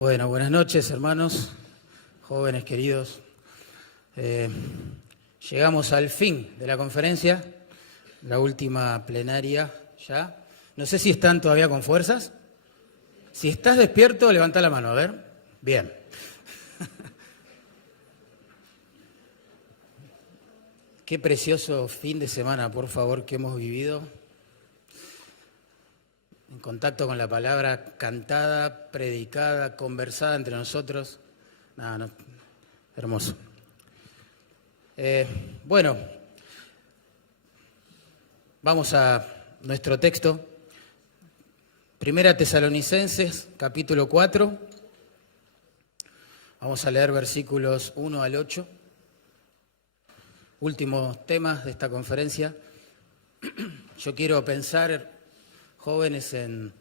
Bueno, buenas noches, hermanos, jóvenes queridos. Llegamos al fin de la conferencia, la última plenaria ya. No sé si están todavía con fuerzas. Si estás despierto, levanta la mano, a ver. Bien. Qué precioso fin de semana, por favor, que hemos vivido. En contacto con la palabra cantada, predicada, conversada entre nosotros. No, hermoso. Bueno, vamos a nuestro texto. Primera Tesalonicenses, capítulo 4. Vamos a leer versículos 1 al 8. Últimos temas de esta conferencia. Yo quiero pensar, jóvenes, en...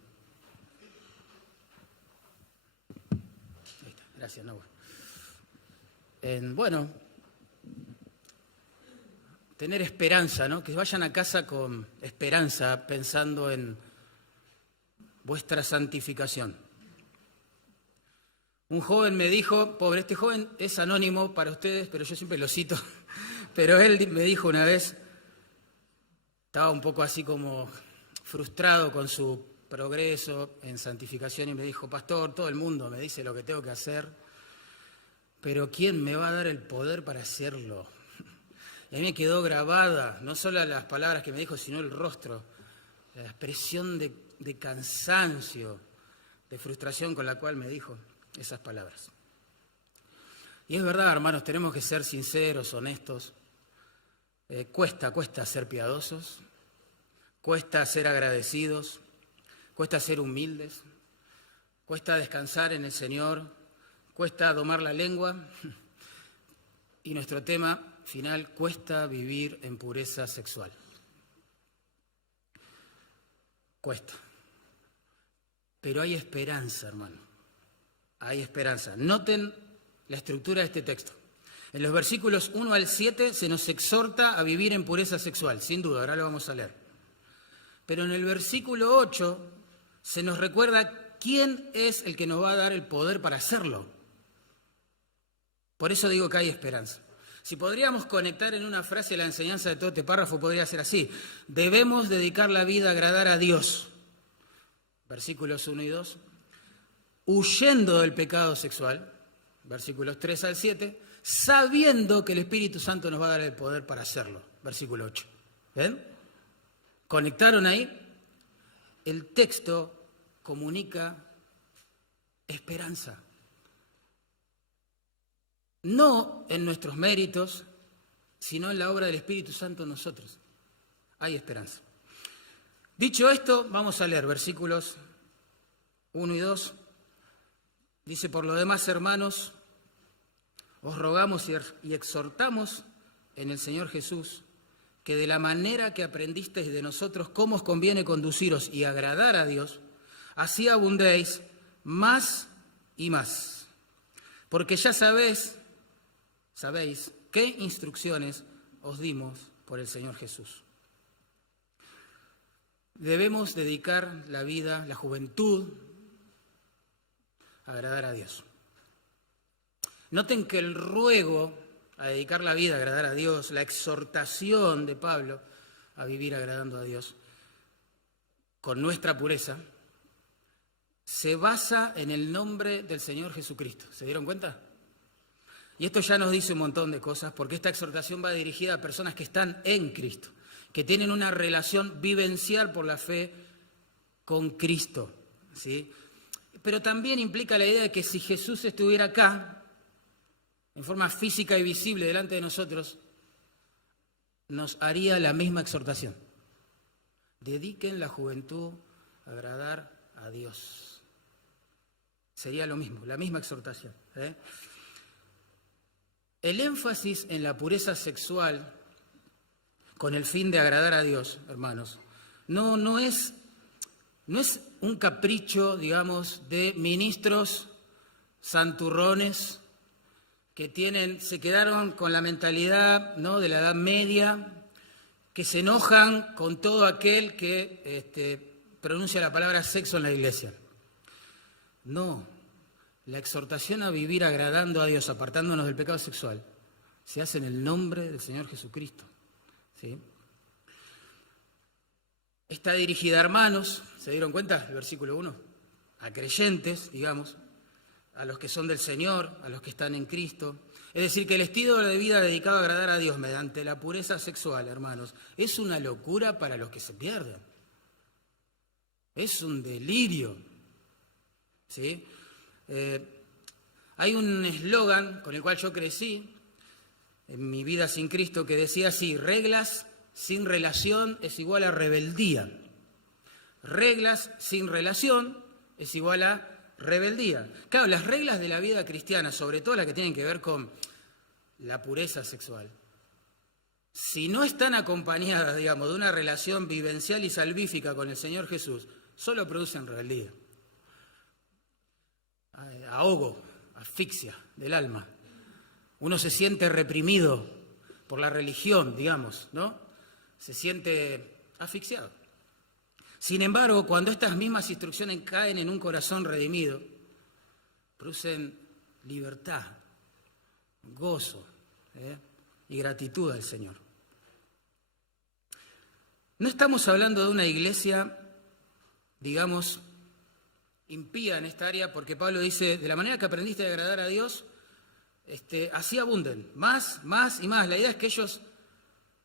Gracias, Nahua. Tener esperanza, ¿no? Que vayan a casa con esperanza, pensando en vuestra santificación. Un joven me dijo, pobre, este joven es anónimo para ustedes, pero yo siempre lo cito, pero él me dijo una vez, estaba un poco así como frustrado con su progreso en santificación y me dijo, pastor, todo el mundo me dice lo que tengo que hacer, pero ¿quién me va a dar el poder para hacerlo? Y a mí me quedó grabada, no solo las palabras que me dijo, sino el rostro, la expresión de cansancio, de frustración con la cual me dijo esas palabras. Y es verdad, hermanos, tenemos que ser sinceros, honestos. Cuesta ser piadosos, cuesta ser agradecidos, cuesta ser humildes, cuesta descansar en el Señor, cuesta domar la lengua. Y nuestro tema final, cuesta vivir en pureza sexual. Cuesta. Pero hay esperanza, hermano. Hay esperanza. Noten la estructura de este texto. En los versículos 1 al 7 se nos exhorta a vivir en pureza sexual, sin duda, ahora lo vamos a leer. Pero en el versículo 8 se nos recuerda quién es el que nos va a dar el poder para hacerlo. Por eso digo que hay esperanza. Si podríamos conectar en una frase la enseñanza de todo este párrafo, podría ser así. Debemos dedicar la vida a agradar a Dios. Versículos 1 y 2. Huyendo del pecado sexual. Versículos 3 al 7. Sabiendo que el Espíritu Santo nos va a dar el poder para hacerlo. Versículo 8. ¿Ven? ¿Conectaron ahí? El texto comunica esperanza. No en nuestros méritos, sino en la obra del Espíritu Santo en nosotros. Hay esperanza. Dicho esto, vamos a leer versículos 1 y 2. Dice, por lo demás, hermanos, os rogamos y exhortamos en el Señor Jesús que de la manera que aprendisteis de nosotros cómo os conviene conduciros y agradar a Dios, así abundéis más y más. Porque ya sabéis qué instrucciones os dimos por el Señor Jesús. Debemos dedicar la vida, la juventud, a agradar a Dios. Noten que el ruego a dedicar la vida a agradar a Dios, la exhortación de Pablo a vivir agradando a Dios con nuestra pureza, se basa en el nombre del Señor Jesucristo. ¿Se dieron cuenta? Y esto ya nos dice un montón de cosas, porque esta exhortación va dirigida a personas que están en Cristo, que tienen una relación vivencial por la fe con Cristo, ¿sí? Pero también implica la idea de que si Jesús estuviera acá, en forma física y visible delante de nosotros, nos haría la misma exhortación. Dediquen la juventud a agradar a Dios. Sería lo mismo, la misma exhortación, ¿eh? El énfasis en la pureza sexual con el fin de agradar a Dios, hermanos, no es un capricho, digamos, de ministros santurrones que se quedaron con la mentalidad, ¿no?, de la Edad Media, que se enojan con todo aquel que pronuncia la palabra sexo en la iglesia. No, la exhortación a vivir agradando a Dios, apartándonos del pecado sexual, se hace en el nombre del Señor Jesucristo. ¿Sí? Está dirigida a hermanos, ¿se dieron cuenta? El versículo 1. A creyentes, digamos, a los que son del Señor, a los que están en Cristo. Es decir, que el estilo de vida dedicado a agradar a Dios mediante la pureza sexual, hermanos, es una locura para los que se pierden. Es un delirio. ¿Sí? Hay un eslogan con el cual yo crecí en mi vida sin Cristo que decía así: reglas sin relación es igual a rebeldía. Reglas sin relación es igual a rebeldía. Claro, las reglas de la vida cristiana, sobre todo las que tienen que ver con la pureza sexual, si no están acompañadas, digamos, de una relación vivencial y salvífica con el Señor Jesús, solo producen rebeldía, ahogo, asfixia del alma. Uno se siente reprimido por la religión, digamos, ¿no? Se siente asfixiado. Sin embargo, cuando estas mismas instrucciones caen en un corazón redimido, producen libertad, gozo y gratitud al Señor. No estamos hablando de una iglesia, digamos, impía en esta área, porque Pablo dice, de la manera que aprendiste a agradar a Dios, así abunden, más y más. La idea es que ellos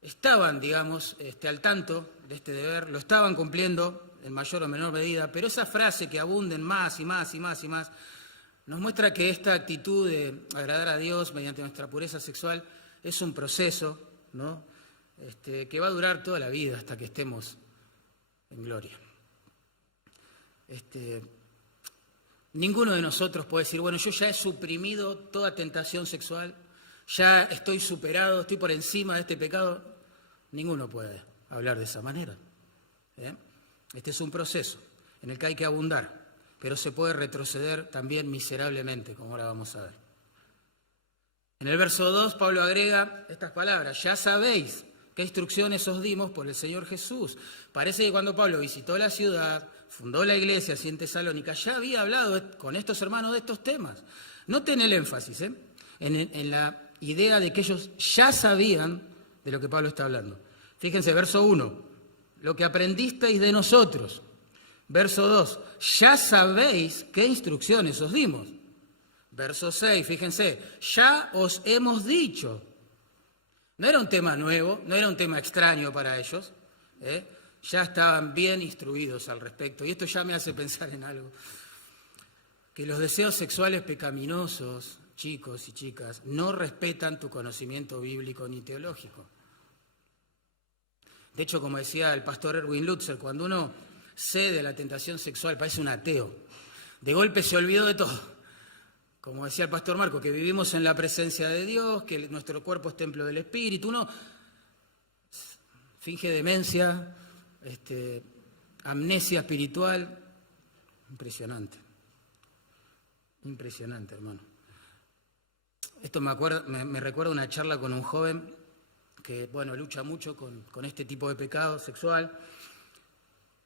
estaban, digamos, al tanto de este deber, lo estaban cumpliendo en mayor o menor medida, pero esa frase que abunden más y más y más y más, nos muestra que esta actitud de agradar a Dios mediante nuestra pureza sexual es un proceso, ¿no? Que va a durar toda la vida hasta que estemos en gloria. Ninguno de nosotros puede decir, bueno, yo ya he suprimido toda tentación sexual, ya estoy superado, estoy por encima de este pecado. Ninguno puede hablar de esa manera. Este es un proceso en el que hay que abundar, pero se puede retroceder también miserablemente, como ahora vamos a ver. En el verso 2, Pablo agrega estas palabras: ya sabéis qué instrucciones os dimos por el Señor Jesús. Parece que cuando Pablo visitó la ciudad, fundó la iglesia así en Tesalónica, ya había hablado con estos hermanos de estos temas. Noten el énfasis en la idea de que ellos ya sabían de lo que Pablo está hablando. Fíjense, verso 1, lo que aprendisteis de nosotros. Verso 2, ya sabéis qué instrucciones os dimos. Verso 6, fíjense, ya os hemos dicho. No era un tema nuevo, no era un tema extraño para ellos, ya estaban bien instruidos al respecto. Y esto ya me hace pensar en algo, que los deseos sexuales pecaminosos, chicos y chicas, no respetan tu conocimiento bíblico ni teológico. De hecho, como decía el pastor Erwin Lutzer, cuando uno cede a la tentación sexual parece un ateo. De golpe se olvidó de todo. Como decía el pastor Marco, que vivimos en la presencia de Dios, que nuestro cuerpo es templo del Espíritu. Uno finge demencia, amnesia espiritual. Impresionante. Impresionante, hermano. Esto me recuerda una charla con un joven que, bueno, lucha mucho con este tipo de pecado sexual.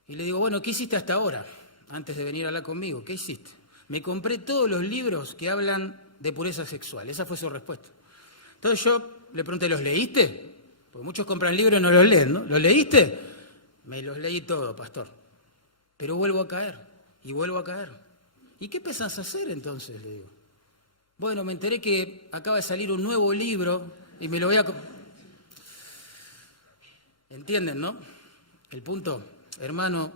Y le digo, bueno, ¿qué hiciste hasta ahora? Antes de venir a hablar conmigo, ¿qué hiciste? Me compré todos los libros que hablan de pureza sexual. Esa fue su respuesta. Entonces yo le pregunté, ¿los leíste? Porque muchos compran libros y no los leen, ¿no? ¿Los leíste? Me los leí todo, pastor. Pero vuelvo a caer, y vuelvo a caer. ¿Y qué pensás hacer entonces? Le digo. Bueno, me enteré que acaba de salir un nuevo libro y me lo voy a... ¿Entienden, no? El punto, hermano,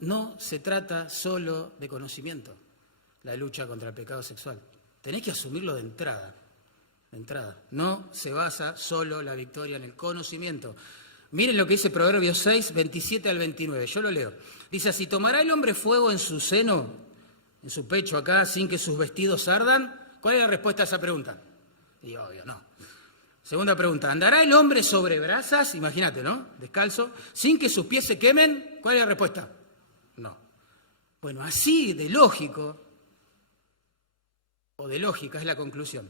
no se trata solo de conocimiento, la lucha contra el pecado sexual. Tenés que asumirlo de entrada. No se basa solo la victoria en el conocimiento. Miren lo que dice Proverbios 6, 27 al 29. Yo lo leo. Dice así: ¿tomará el hombre fuego en su seno, en su pecho acá, sin que sus vestidos ardan? ¿Cuál es la respuesta a esa pregunta? Y obvio, no. Segunda pregunta: ¿andará el hombre sobre brasas? Imagínate, ¿no? Descalzo, sin que sus pies se quemen. ¿Cuál es la respuesta? No. Bueno, así de lógico, o de lógica es la conclusión.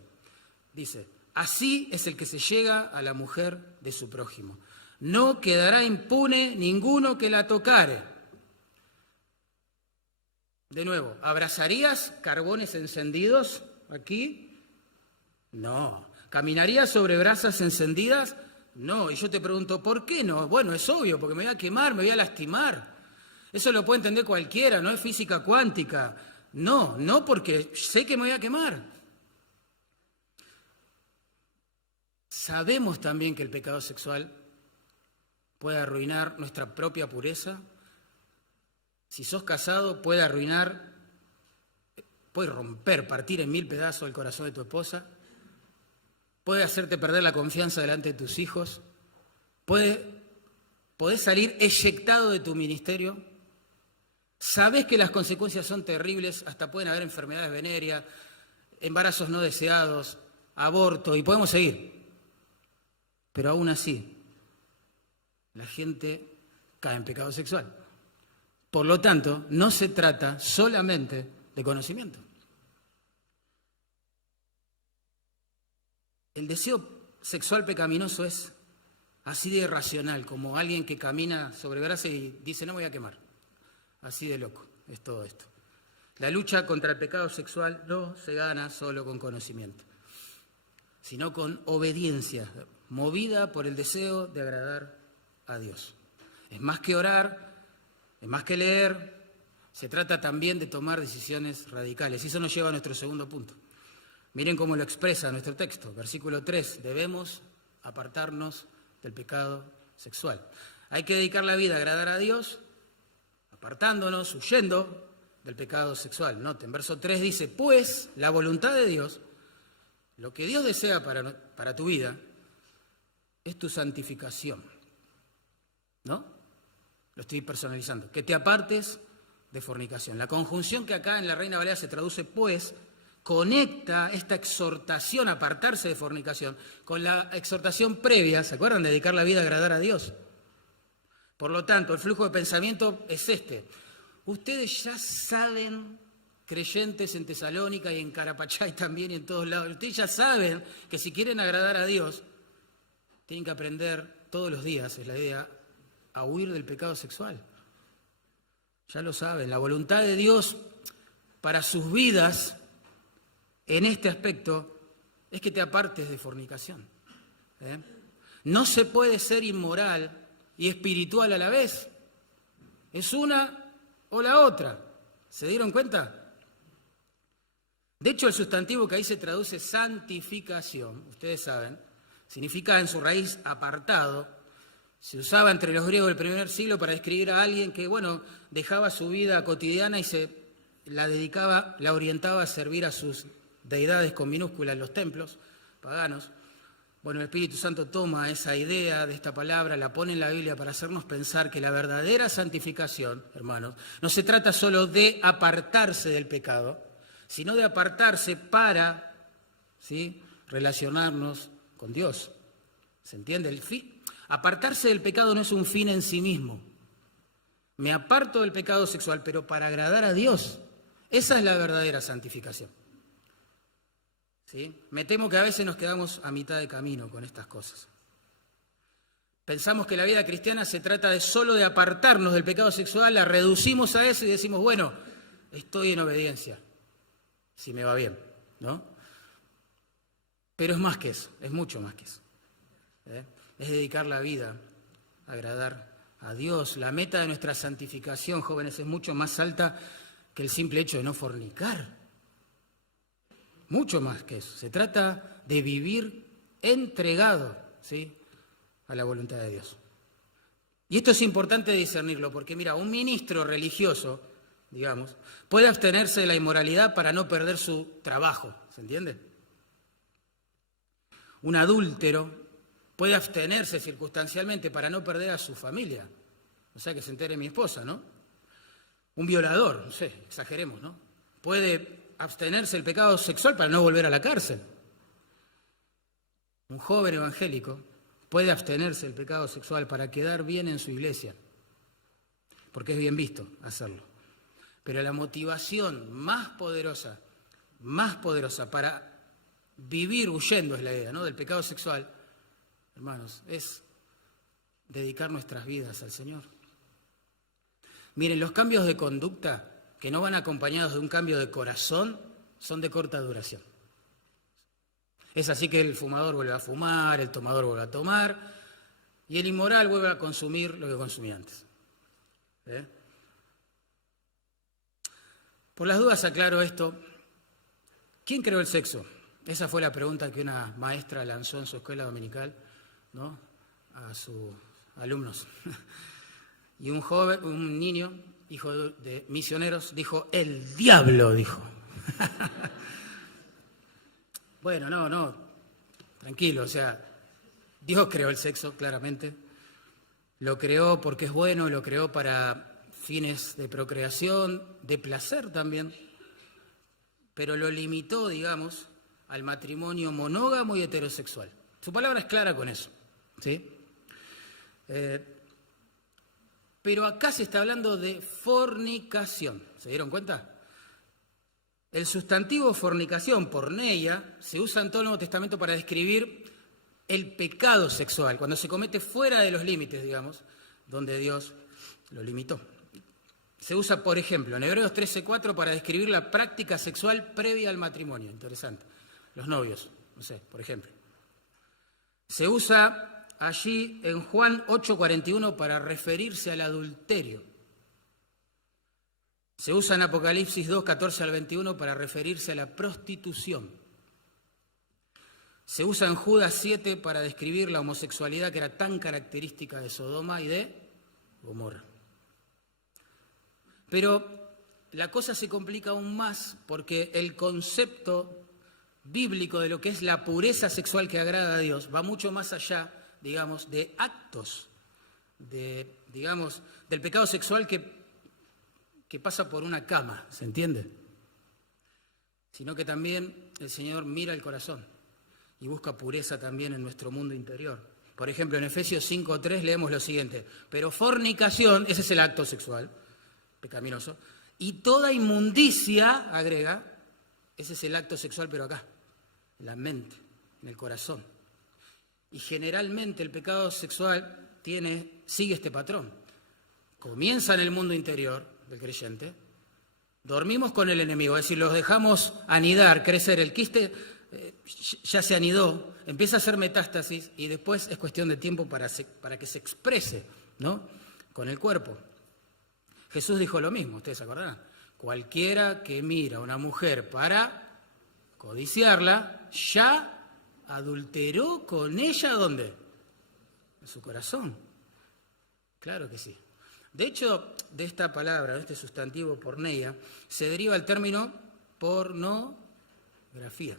Dice, así es el que se llega a la mujer de su prójimo. No quedará impune ninguno que la tocare. De nuevo, ¿abrazarías carbones encendidos aquí? No. ¿Caminarías sobre brasas encendidas? No. Y yo te pregunto, ¿por qué no? Bueno, es obvio, porque me voy a quemar, me voy a lastimar. Eso lo puede entender cualquiera, no es física cuántica. No, no porque sé que me voy a quemar. Sabemos también que el pecado sexual puede arruinar nuestra propia pureza. Si sos casado, puede arruinar, puede romper, partir en 1000 pedazos el corazón de tu esposa, puede hacerte perder la confianza delante de tus hijos, podés salir eyectado de tu ministerio. Sabés que las consecuencias son terribles, hasta pueden haber enfermedades venéreas, embarazos no deseados, aborto, y podemos seguir. Pero aún así, la gente cae en pecado sexual. Por lo tanto, no se trata solamente de conocimiento. El deseo sexual pecaminoso es así de irracional, como alguien que camina sobre brasas y dice, no me voy a quemar. Así de loco es todo esto. La lucha contra el pecado sexual no se gana solo con conocimiento, sino con obediencia, movida por el deseo de agradar a Dios. Es más que orar, es más que leer, se trata también de tomar decisiones radicales. Y eso nos lleva a nuestro segundo punto. Miren cómo lo expresa nuestro texto. Versículo 3, debemos apartarnos del pecado sexual. Hay que dedicar la vida a agradar a Dios, apartándonos, huyendo del pecado sexual. Noten, verso 3 dice, pues la voluntad de Dios, lo que Dios desea para tu vida, es tu santificación. ¿No? Lo estoy personalizando. Que te apartes de fornicación. La conjunción que acá en la Reina Valera se traduce, pues, conecta esta exhortación a apartarse de fornicación con la exhortación previa, ¿se acuerdan? De dedicar la vida a agradar a Dios. Por lo tanto, el flujo de pensamiento es este. Ustedes ya saben, creyentes en Tesalónica y en Carapachay también y en todos lados, ustedes ya saben que si quieren agradar a Dios, tienen que aprender todos los días, es la idea, a huir del pecado sexual. Ya lo saben, la voluntad de Dios para sus vidas en este aspecto es que te apartes de fornicación. No se puede ser inmoral y espiritual a la vez. Es una o la otra. ¿Se dieron cuenta? De hecho, el sustantivo que ahí se traduce santificación, ustedes saben, significa en su raíz apartado. Se usaba entre los griegos del primer siglo para describir a alguien que, dejaba su vida cotidiana y se la dedicaba, la orientaba a servir a sus deidades con minúsculas en los templos paganos. Bueno, el Espíritu Santo toma esa idea de esta palabra, la pone en la Biblia para hacernos pensar que la verdadera santificación, hermanos, no se trata solo de apartarse del pecado, sino de apartarse para, ¿sí?, relacionarnos con Dios. ¿Se entiende? Apartarse del pecado no es un fin en sí mismo. Me aparto del pecado sexual, pero para agradar a Dios. Esa es la verdadera santificación. ¿Sí? Me temo que a veces nos quedamos a mitad de camino con estas cosas. Pensamos que la vida cristiana se trata de solo de apartarnos del pecado sexual, la reducimos a eso y decimos, bueno, estoy en obediencia, si me va bien, ¿no? Pero es más que eso, es mucho más que eso. Es dedicar la vida a agradar a Dios. La meta de nuestra santificación, jóvenes, es mucho más alta que el simple hecho de no fornicar. Mucho más que eso. Se trata de vivir entregado, ¿sí?, a la voluntad de Dios. Y esto es importante discernirlo, porque mira, un ministro religioso, digamos, puede abstenerse de la inmoralidad para no perder su trabajo, ¿se entiende? Un adúltero puede abstenerse circunstancialmente para no perder a su familia. O sea, que se entere mi esposa, ¿no? Un violador, no sé, exageremos, ¿no? Puede abstenerse del pecado sexual para no volver a la cárcel. Un joven evangélico puede abstenerse del pecado sexual para quedar bien en su iglesia, porque es bien visto hacerlo. Pero la motivación más poderosa para vivir huyendo, es la idea, ¿no?, del pecado sexual, hermanos, es dedicar nuestras vidas al Señor. Miren, los cambios de conducta que no van acompañados de un cambio de corazón son de corta duración. Es así que el fumador vuelve a fumar, el tomador vuelve a tomar y el inmoral vuelve a consumir lo que consumía antes. Por las dudas aclaro esto. ¿Quién creó el sexo? Esa fue la pregunta que una maestra lanzó en su escuela dominical, ¿no?, a sus alumnos. Y un niño, hijo de misioneros, dijo, el diablo, dijo. Bueno, no, tranquilo, o sea, Dios creó el sexo, claramente. Lo creó porque es bueno, lo creó para fines de procreación, de placer también, pero lo limitó, digamos, al matrimonio monógamo y heterosexual. Su palabra es clara con eso, ¿sí? Pero acá se está hablando de fornicación, ¿se dieron cuenta? El sustantivo fornicación, porneia, se usa en todo el Nuevo Testamento para describir el pecado sexual, cuando se comete fuera de los límites, digamos, donde Dios lo limitó. Se usa, por ejemplo, en Hebreos 13:4 para describir la práctica sexual previa al matrimonio. Interesante. Los novios, no sé, por ejemplo. Se usa allí en Juan 8:41 para referirse al adulterio. Se usa en Apocalipsis 2:14 al 21 para referirse a la prostitución. Se usa en Judas 7 para describir la homosexualidad que era tan característica de Sodoma y de Gomorra. Pero la cosa se complica aún más porque el concepto bíblico de lo que es la pureza sexual que agrada a Dios va mucho más allá, digamos, de actos, del pecado sexual que pasa por una cama, ¿se entiende? Sino que también el Señor mira el corazón y busca pureza también en nuestro mundo interior. Por ejemplo, en Efesios 5:3 leemos lo siguiente, pero fornicación, ese es el acto sexual, pecaminoso, y toda inmundicia, agrega, ese es el acto sexual, pero acá, en la mente, en el corazón. Y generalmente el pecado sexual sigue este patrón. Comienza en el mundo interior del creyente, dormimos con el enemigo, es decir, los dejamos anidar, crecer, el quiste ya se anidó, empieza a hacer metástasis y después es cuestión de tiempo para que se exprese, ¿no?, con el cuerpo. Jesús dijo lo mismo, ustedes se acordarán. Cualquiera que mira a una mujer para codiciarla, ya adulteró con ella, ¿dónde? En su corazón. Claro que sí. De hecho, de esta palabra, de este sustantivo porneia, se deriva el término pornografía,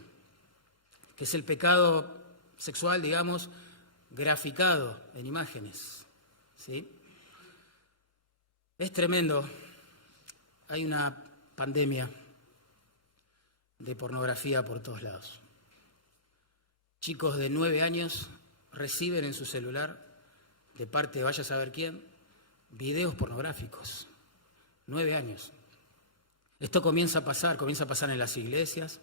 que es el pecado sexual, digamos, graficado en imágenes, ¿sí? Es tremendo. Hay una pandemia de pornografía por todos lados. Chicos de 9 años reciben en su celular, de parte de vaya a saber quién, videos pornográficos. 9 años. Esto comienza a pasar en las iglesias.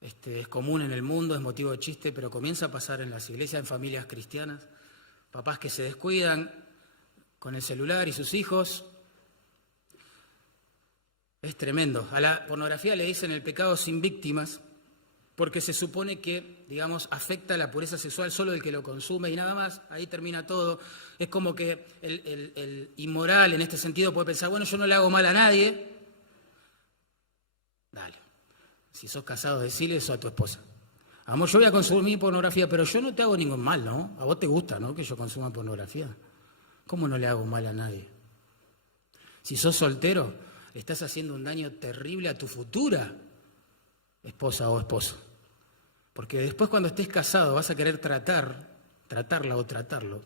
Es común en el mundo, es motivo de chiste, pero comienza a pasar en las iglesias, en familias cristianas. Papás que se descuidan con el celular y sus hijos. Es tremendo. A la pornografía le dicen el pecado sin víctimas, porque se supone que, digamos, afecta la pureza sexual solo del que lo consume y nada más, ahí termina todo. Es como que el inmoral en este sentido puede pensar, bueno, yo no le hago mal a nadie. Dale, si sos casado, decile eso a tu esposa. Amor, yo voy a consumir pornografía, pero yo no te hago ningún mal, ¿no? A vos te gusta, ¿no?, que yo consuma pornografía. ¿Cómo no le hago mal a nadie? Si sos soltero, le estás haciendo un daño terrible a tu futura esposa o esposo. Porque después cuando estés casado vas a querer tratarla o tratarlo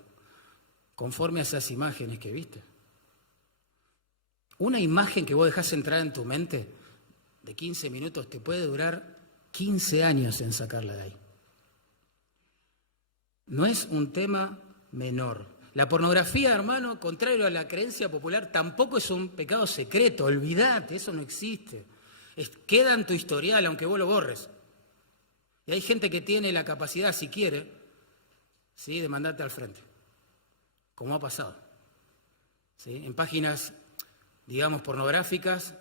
conforme a esas imágenes que viste. Una imagen que vos dejás entrar en tu mente de 15 minutos te puede durar 15 años en sacarla de ahí. No es un tema menor. La pornografía, hermano, contrario a la creencia popular, tampoco es un pecado secreto. Olvídate, eso no existe. Queda en tu historial, aunque vos lo borres. Y hay gente que tiene la capacidad, si quiere, ¿sí?, de mandarte al frente, como ha pasado. ¿Sí? En páginas, digamos, pornográficas,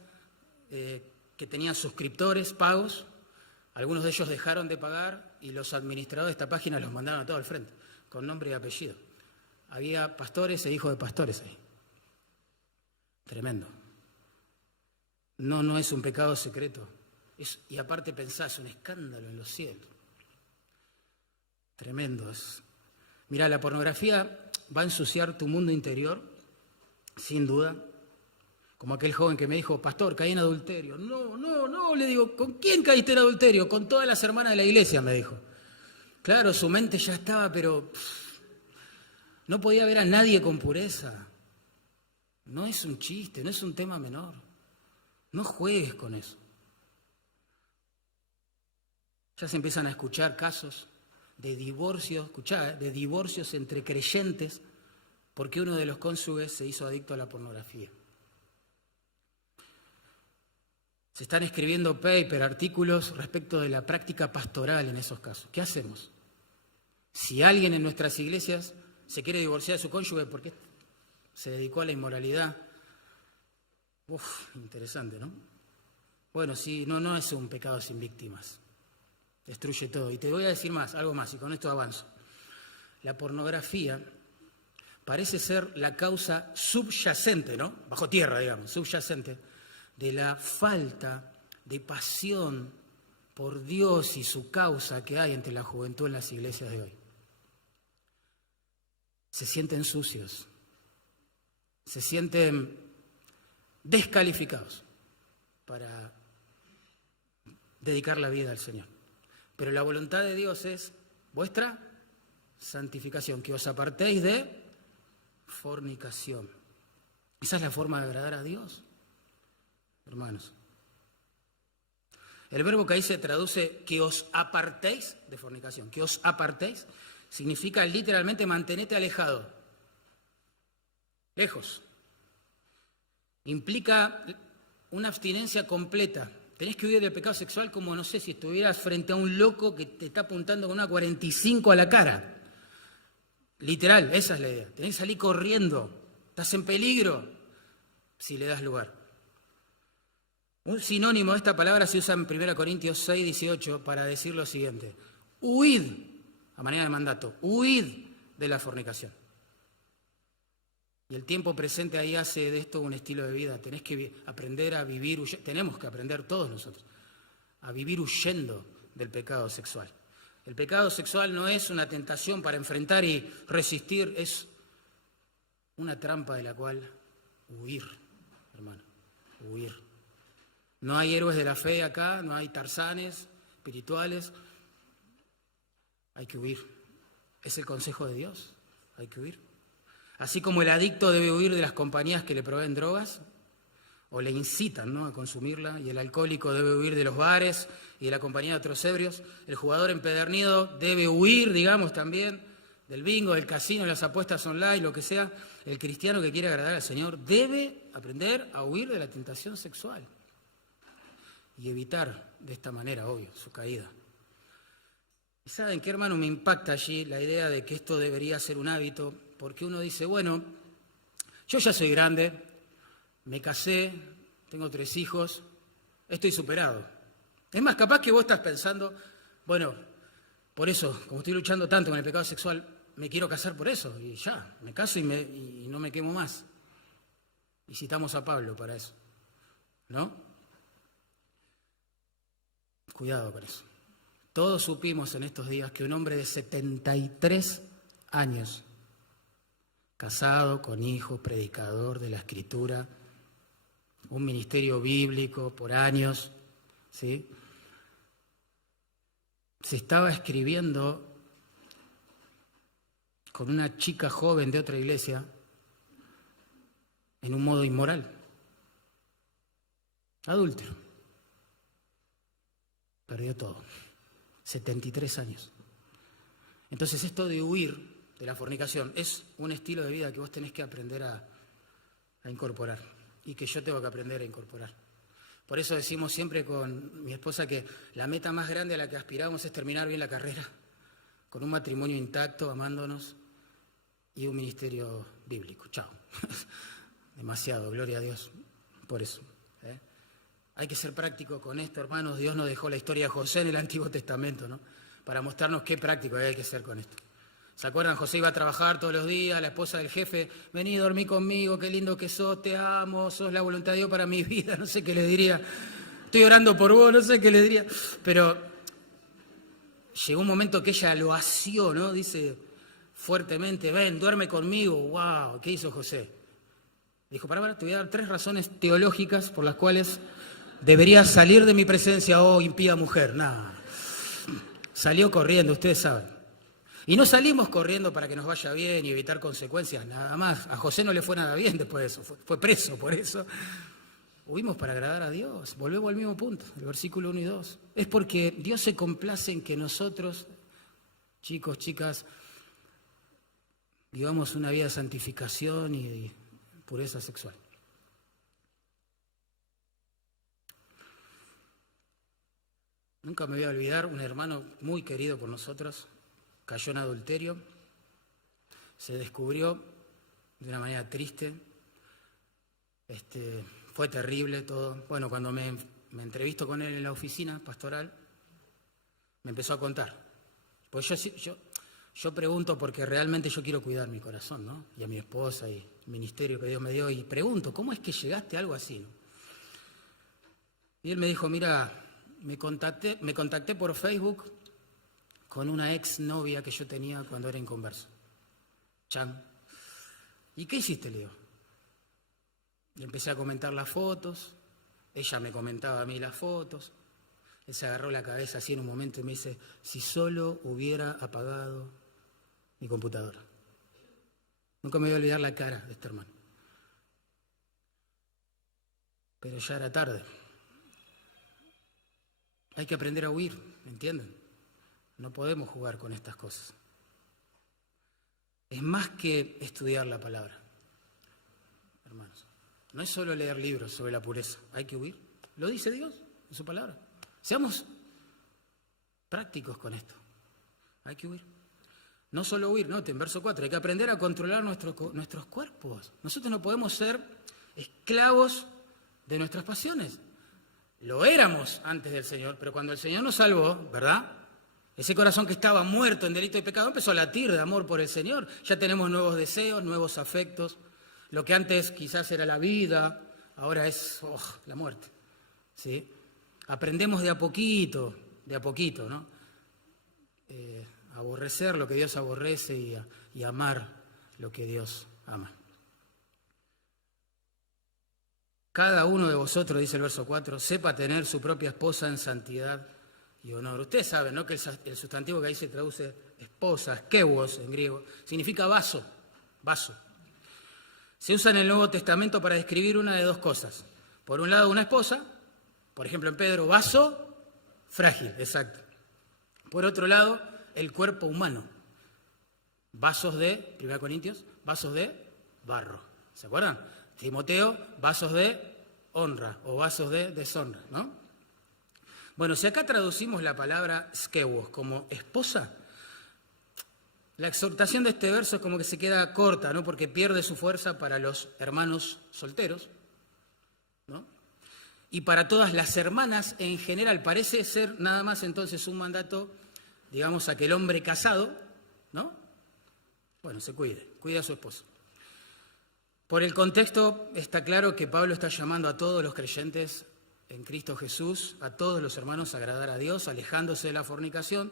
que tenían suscriptores pagos. Algunos de ellos dejaron de pagar y los administradores de esta página los mandaron a todo al frente, con nombre y apellido. Había pastores e hijos de pastores ahí. Tremendo. No es un pecado secreto. Y aparte pensás, un escándalo en los cielos. Tremendo. Mirá, la pornografía va a ensuciar tu mundo interior, sin duda. Como aquel joven que me dijo, pastor, caí en adulterio. No, le digo, ¿con quién caíste en adulterio? Con todas las hermanas de la iglesia, me dijo. Claro, su mente ya estaba, pero no podía ver a nadie con pureza. No es un chiste, no es un tema menor. No juegues con eso. Ya se empiezan a escuchar casos de divorcios, de divorcios entre creyentes porque uno de los cónyuges se hizo adicto a la pornografía. Se están escribiendo artículos respecto de la práctica pastoral en esos casos. ¿Qué hacemos? Si alguien en nuestras iglesias se quiere divorciar de su cónyuge porque se dedicó a la inmoralidad, interesante, ¿no? Bueno, sí, no es un pecado sin víctimas. Destruye todo. Y te voy a decir algo más, y con esto avanzo. La pornografía parece ser la causa subyacente, ¿no? Bajo tierra, digamos, subyacente, de la falta de pasión por Dios y su causa que hay entre la juventud en las iglesias de hoy. Se sienten sucios, se sienten descalificados para dedicar la vida al Señor. Pero la voluntad de Dios es vuestra santificación, que os apartéis de fornicación. Esa es la forma de agradar a Dios, hermanos. El verbo que ahí se traduce que os apartéis de fornicación, que os apartéis, significa literalmente mantenete alejado, lejos. Implica una abstinencia completa. Tenés que huir del pecado sexual como, no sé, si estuvieras frente a un loco que te está apuntando con una 45 a la cara. Literal, esa es la idea. Tenés que salir corriendo. Estás en peligro si le das lugar. Un sinónimo de esta palabra se usa en 1 Corintios 6, 18 para decir lo siguiente. Huid, a manera de mandato, huid de la fornicación. Y el tiempo presente ahí hace de esto un estilo de vida. Tenés que aprender a vivir, tenemos que aprender todos nosotros, a vivir huyendo del pecado sexual. El pecado sexual no es una tentación para enfrentar y resistir, es una trampa de la cual huir, hermano, huir. No hay héroes de la fe acá, no hay tarzanes espirituales. Hay que huir. Es el consejo de Dios, hay que huir. Así como el adicto debe huir de las compañías que le proveen drogas o le incitan, ¿no?, a consumirla, y el alcohólico debe huir de los bares y de la compañía de otros ebrios, el jugador empedernido debe huir, digamos, también del bingo, del casino, de las apuestas online, lo que sea. El cristiano que quiere agradar al Señor debe aprender a huir de la tentación sexual y evitar de esta manera, obvio, su caída. ¿Y saben qué, hermano? Me impacta allí la idea de que esto debería ser un hábito, porque uno dice, bueno, yo ya soy grande, me casé, tengo 3 hijos, estoy superado. Es más, capaz que vos estás pensando, bueno, por eso, como estoy luchando tanto con el pecado sexual, me quiero casar por eso, y ya, me caso y no me quemo más. Y citamos a Pablo para eso, ¿no? Cuidado con eso. Todos supimos en estos días que un hombre de 73 años, casado, con hijos, predicador de la Escritura, un ministerio bíblico por años, ¿sí?, se estaba escribiendo con una chica joven de otra iglesia en un modo inmoral, adúltero. Perdió todo. 73 años. Entonces esto de huir de la fornicación es un estilo de vida que vos tenés que aprender a incorporar y que yo tengo que aprender a incorporar. Por eso decimos siempre con mi esposa que la meta más grande a la que aspiramos es terminar bien la carrera, con un matrimonio intacto, amándonos y un ministerio bíblico. Chao. Demasiado, gloria a Dios por eso. Hay que ser práctico con esto, hermanos. Dios nos dejó la historia de José en el Antiguo Testamento, ¿no? Para mostrarnos qué práctico hay que ser con esto. ¿Se acuerdan? José iba a trabajar todos los días, la esposa del jefe, vení, dormí conmigo, qué lindo que sos, te amo, sos la voluntad de Dios para mi vida, no sé qué le diría. Estoy orando por vos, no sé qué le diría. Pero llegó un momento que ella lo asió, ¿no? Dice fuertemente, ven, duerme conmigo. ¡Wow! ¿Qué hizo José? Dijo, para, te voy a dar 3 razones teológicas por las cuales deberías salir de mi presencia, oh impía mujer. Nada. Salió corriendo, ustedes saben. Y no salimos corriendo para que nos vaya bien y evitar consecuencias, nada más. A José no le fue nada bien después de eso, fue preso por eso. Huimos para agradar a Dios. Volvemos al mismo punto, el versículo 1 y 2. Es porque Dios se complace en que nosotros, chicos, chicas, vivamos una vida de santificación y pureza sexual. Nunca me voy a olvidar, un hermano muy querido por nosotros, cayó en adulterio, se descubrió de una manera triste, fue terrible todo. Bueno, cuando me entrevisto con él en la oficina pastoral, me empezó a contar. Pues yo pregunto porque realmente yo quiero cuidar mi corazón, ¿no? Y a mi esposa y el ministerio que Dios me dio, y pregunto, ¿cómo es que llegaste a algo así, no? Y él me dijo, mira, me contacté por Facebook con una ex novia que yo tenía cuando era inconverso. Chan. ¿Y qué hiciste, le digo? Le empecé a comentar las fotos, ella me comentaba a mí las fotos, él se agarró la cabeza así en un momento y me dice, si solo hubiera apagado mi computadora. Nunca me voy a olvidar la cara de este hermano. Pero ya era tarde. Hay que aprender a huir, ¿me entienden? No podemos jugar con estas cosas. Es más que estudiar la palabra, hermanos. No es solo leer libros sobre la pureza, hay que huir. Lo dice Dios en su palabra. Seamos prácticos con esto. Hay que huir. No solo huir, noten, verso 4, hay que aprender a controlar nuestros cuerpos. Nosotros no podemos ser esclavos de nuestras pasiones. Lo éramos antes del Señor, pero cuando el Señor nos salvó, ¿verdad? Ese corazón que estaba muerto en delito y pecado empezó a latir de amor por el Señor. Ya tenemos nuevos deseos, nuevos afectos. Lo que antes quizás era la vida, ahora es la muerte. ¿Sí? Aprendemos de a poquito, ¿no? Aborrecer lo que Dios aborrece y amar lo que Dios ama. Cada uno de vosotros, dice el verso 4, sepa tener su propia esposa en santidad y honor. Ustedes saben, ¿no?, que el sustantivo que ahí se traduce esposa, skeuos en griego, significa vaso. Se usa en el Nuevo Testamento para describir una de 2 cosas. Por un lado, una esposa, por ejemplo en Pedro, vaso frágil, exacto. Por otro lado, el cuerpo humano, vasos de, 1 Corintios, vasos de barro. ¿Se acuerdan? Timoteo, vasos de honra o vasos de deshonra, ¿no? Bueno, si acá traducimos la palabra skeuos como esposa, la exhortación de este verso es como que se queda corta, ¿no? Porque pierde su fuerza para los hermanos solteros, ¿no? Y para todas las hermanas en general. Parece ser nada más entonces un mandato, digamos, a que el hombre casado, ¿no? Bueno, se cuide a su esposo. Por el contexto está claro que Pablo está llamando a todos los creyentes en Cristo Jesús, a todos los hermanos a agradar a Dios, alejándose de la fornicación,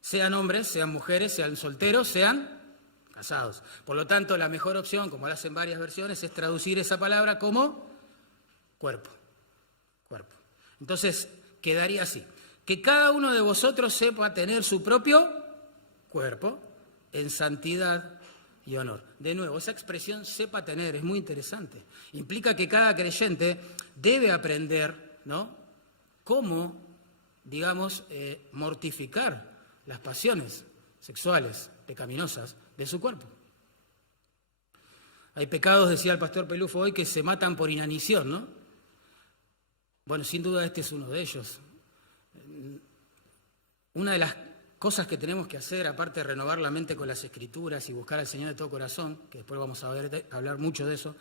sean hombres, sean mujeres, sean solteros, sean casados. Por lo tanto, la mejor opción, como lo hacen varias versiones, es traducir esa palabra como cuerpo. Entonces, quedaría así: que cada uno de vosotros sepa tener su propio cuerpo en santidad y honor. De nuevo, esa expresión sepa tener es muy interesante. Implica que cada creyente debe aprender, ¿no?, cómo, digamos, mortificar las pasiones sexuales pecaminosas de su cuerpo. Hay pecados, decía el pastor Pelufo hoy, que se matan por inanición, ¿no? Bueno, sin duda este es uno de ellos. Una de las cosas que tenemos que hacer, aparte de renovar la mente con las Escrituras y buscar al Señor de todo corazón, que después vamos a hablar mucho de eso,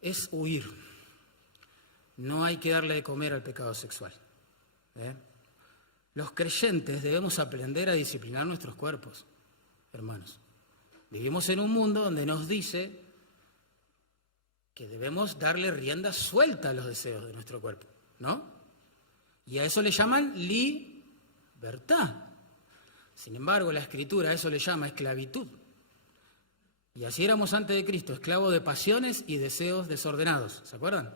es huir. no hay que darle de comer al pecado sexual. Los creyentes debemos aprender a disciplinar nuestros cuerpos, hermanos. Vivimos en un mundo donde nos dice que debemos darle rienda suelta a los deseos de nuestro cuerpo, ¿no? Y a eso le llaman libertad. Sin embargo, la Escritura a eso le llama esclavitud. Y así éramos antes de Cristo, esclavos de pasiones y deseos desordenados. ¿Se acuerdan?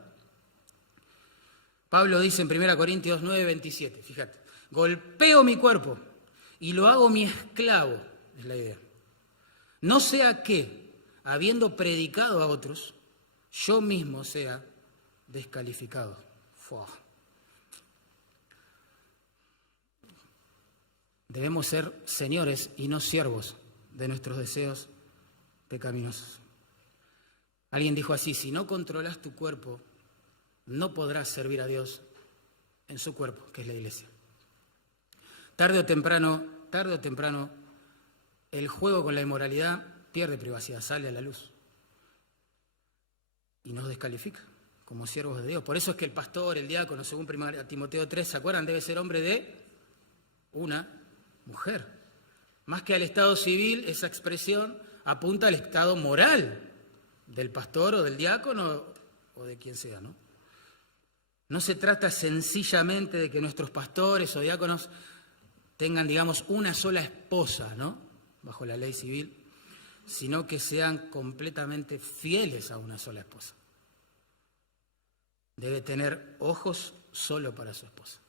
Pablo dice en 1 Corintios 9:27, fíjate, golpeo mi cuerpo y lo hago mi esclavo, es la idea. No sea que, habiendo predicado a otros, yo mismo sea descalificado. Fua. Debemos ser señores y no siervos de nuestros deseos pecaminosos. Alguien dijo así: si no controlas tu cuerpo, no podrás servir a Dios en su cuerpo, que es la iglesia. Tarde o temprano, el juego con la inmoralidad pierde privacidad, sale a la luz y nos descalifica como siervos de Dios. Por eso es que el pastor, el diácono, según 1 Timoteo 3, ¿se acuerdan? Debe ser hombre de una mujer. Más que al estado civil, esa expresión apunta al estado moral del pastor o del diácono o de quien sea, ¿no? No se trata sencillamente de que nuestros pastores o diáconos tengan, digamos, una sola esposa, ¿no?, bajo la ley civil, sino que sean completamente fieles a una sola esposa. Debe tener ojos solo para su esposa.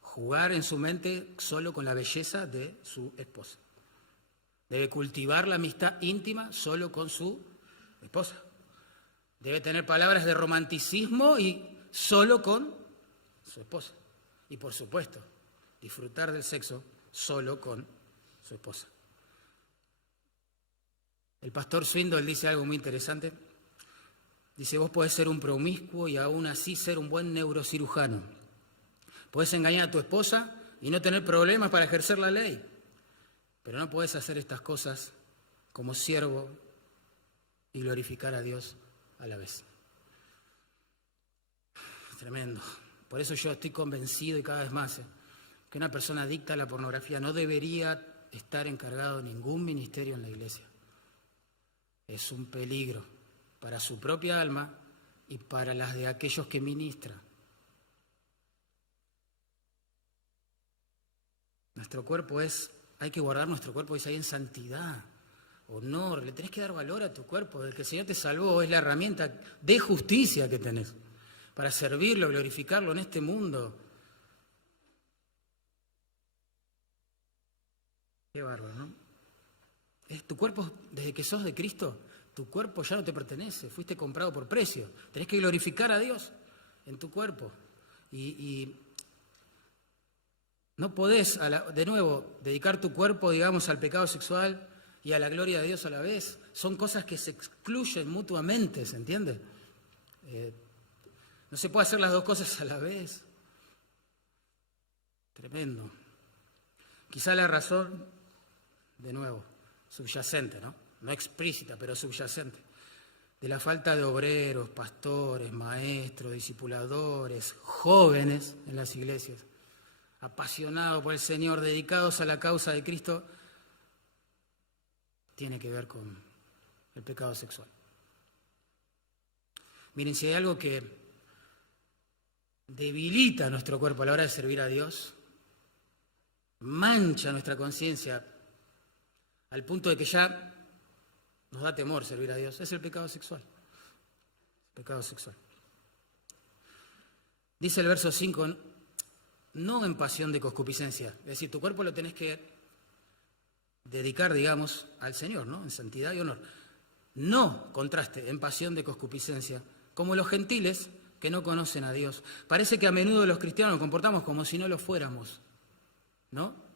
Jugar en su mente solo con la belleza de su esposa. Debe cultivar la amistad íntima solo con su esposa. Debe tener palabras de romanticismo y solo con su esposa. Y por supuesto, disfrutar del sexo solo con su esposa. El pastor Swindoll dice algo muy interesante. Dice: vos podés ser un promiscuo y aún así ser un buen neurocirujano. Podés engañar a tu esposa y no tener problemas para ejercer la ley. Pero no podés hacer estas cosas como siervo y glorificar a Dios a la vez. Tremendo. Por eso yo estoy convencido y cada vez más que una persona adicta a la pornografía no debería estar encargado de ningún ministerio en la iglesia. Es un peligro para su propia alma y para las de aquellos que ministra. Nuestro cuerpo hay que guardar nuestro cuerpo, dice ahí, en santidad, honor. Le tenés que dar valor a tu cuerpo, del que el Señor te salvó, es la herramienta de justicia que tenés para servirlo, glorificarlo en este mundo. Qué bárbaro, ¿no? Tu cuerpo, desde que sos de Cristo, tu cuerpo ya no te pertenece, fuiste comprado por precio. Tenés que glorificar a Dios en tu cuerpo. Y no podés, de nuevo, dedicar tu cuerpo, digamos, al pecado sexual y a la gloria de Dios a la vez. Son cosas que se excluyen mutuamente, ¿se entiende? No se puede hacer las dos cosas a la vez. Tremendo. Quizá la razón, de nuevo, subyacente, ¿no? No explícita, pero subyacente, de la falta de obreros, pastores, maestros, discipuladores, jóvenes en las iglesias, apasionados por el Señor, dedicados a la causa de Cristo, tiene que ver con el pecado sexual. Miren, si hay algo que debilita nuestro cuerpo a la hora de servir a Dios, mancha nuestra conciencia al punto de que ya nos da temor servir a Dios, es el pecado sexual. El pecado sexual. Dice el verso 5, no en pasión de concupiscencia, es decir, tu cuerpo lo tenés que dedicar, digamos, al Señor, ¿no? En santidad y honor. No, contraste, en pasión de concupiscencia, como los gentiles que no conocen a Dios. Parece que a menudo los cristianos nos comportamos como si no lo fuéramos, ¿no?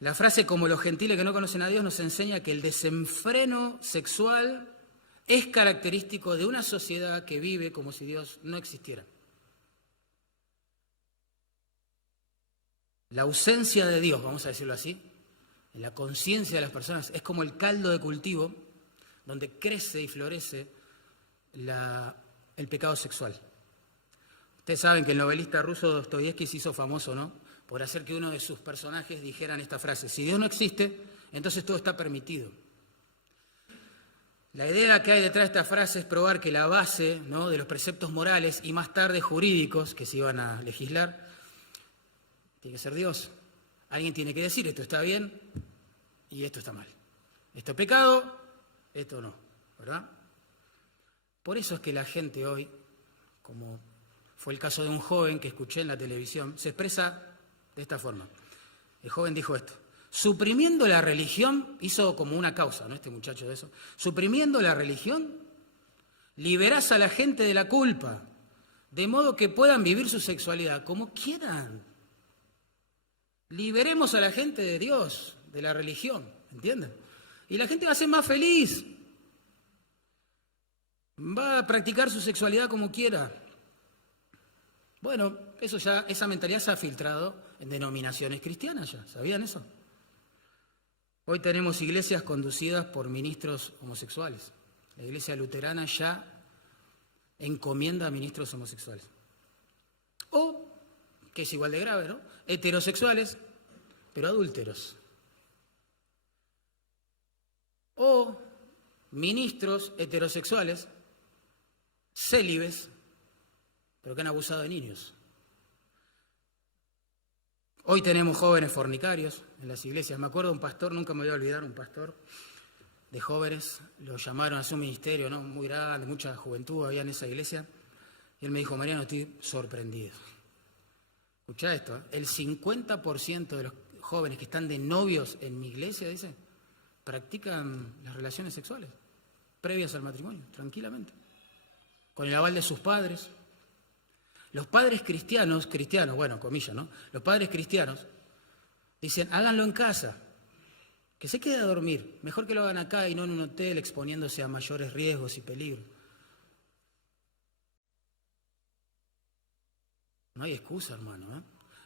La frase "como los gentiles que no conocen a Dios" nos enseña que el desenfreno sexual es característico de una sociedad que vive como si Dios no existiera. La ausencia de Dios, vamos a decirlo así, en la conciencia de las personas es como el caldo de cultivo donde crece y florece el pecado sexual. Ustedes saben que el novelista ruso Dostoyevsky se hizo famoso, ¿no?, por hacer que uno de sus personajes dijeran esta frase: si Dios no existe, entonces todo está permitido. La idea que hay detrás de esta frase es probar que la base, ¿no?, de los preceptos morales y más tarde jurídicos que se iban a legislar tiene que ser Dios. Alguien tiene que decir esto está bien y esto está mal. Esto es pecado, esto no, ¿verdad? Por eso es que la gente hoy, como fue el caso de un joven que escuché en la televisión, se expresa de esta forma. El joven dijo esto: suprimiendo la religión, hizo como una causa, ¿no?, este muchacho de eso, suprimiendo la religión, liberás a la gente de la culpa, de modo que puedan vivir su sexualidad como quieran. Liberemos a la gente de Dios, de la religión, ¿entienden? Y la gente va a ser más feliz, va a practicar su sexualidad como quiera. Bueno, esa mentalidad se ha filtrado en denominaciones cristianas ya, ¿sabían eso? Hoy tenemos iglesias conducidas por ministros homosexuales. La iglesia luterana ya encomienda a ministros homosexuales. O, que es igual de grave, ¿no?, heterosexuales, pero adúlteros. O ministros heterosexuales, célibes, pero que han abusado de niños. Hoy tenemos jóvenes fornicarios en las iglesias. Me acuerdo de un pastor, nunca me voy a olvidar, un pastor de jóvenes, lo llamaron a su ministerio, ¿no?, muy grande, mucha juventud había en esa iglesia, y él me dijo: Mariano, estoy sorprendido. Escuchá esto, ¿eh? El 50% de los jóvenes que están de novios en mi iglesia, dice, practican las relaciones sexuales previas al matrimonio, tranquilamente, con el aval de sus padres. Los padres cristianos, bueno, comillas, ¿no?, los padres cristianos dicen: háganlo en casa, que se quede a dormir, mejor que lo hagan acá y no en un hotel exponiéndose a mayores riesgos y peligros. No hay excusa, hermano, ¿eh?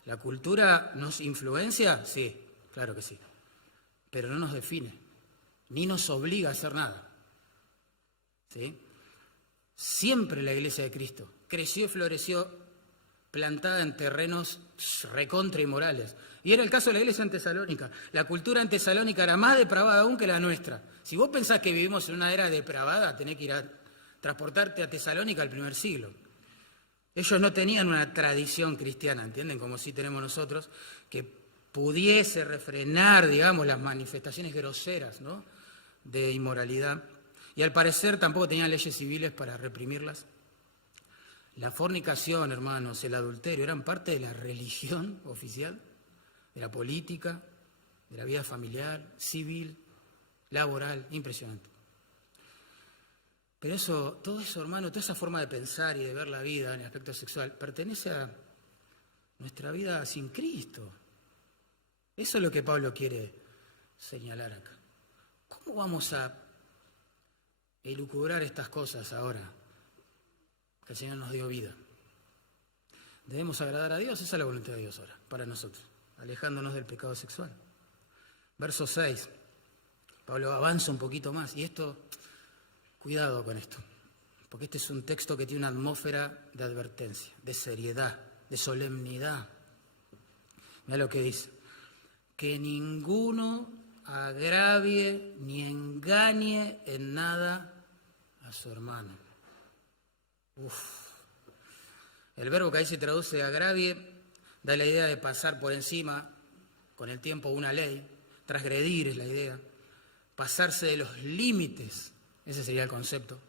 ¿La cultura nos influencia? Sí, claro que sí, pero no nos define, ni nos obliga a hacer nada, ¿sí? Siempre la Iglesia de Cristo creció y floreció plantada en terrenos recontra inmorales. Y era el caso de la iglesia en Tesalónica. La cultura en Tesalónica era más depravada aún que la nuestra. Si vos pensás que vivimos en una era depravada, tenés que ir a transportarte a Tesalónica al primer siglo. Ellos no tenían una tradición cristiana, ¿entienden? Como sí tenemos nosotros, que pudiese refrenar, digamos, las manifestaciones groseras, ¿no?, de inmoralidad. Y al parecer tampoco tenían leyes civiles para reprimirlas. La fornicación, hermanos, el adulterio, eran parte de la religión oficial, de la política, de la vida familiar, civil, laboral, impresionante. Pero todo eso, hermano, toda esa forma de pensar y de ver la vida en el aspecto sexual, pertenece a nuestra vida sin Cristo. Eso es lo que Pablo quiere señalar acá. ¿Cómo vamos a elucubrar estas cosas ahora que el Señor nos dio vida? Debemos agradar a Dios, esa es la voluntad de Dios ahora, para nosotros, alejándonos del pecado sexual. Verso 6, Pablo avanza un poquito más, y esto, cuidado con esto, porque este es un texto que tiene una atmósfera de advertencia, de seriedad, de solemnidad. Mira lo que dice: que ninguno agravie ni engañe en nada a su hermano. El verbo que ahí se traduce agravie da la idea de pasar por encima con el tiempo una ley, transgredir es la idea, pasarse de los límites, ese sería el concepto.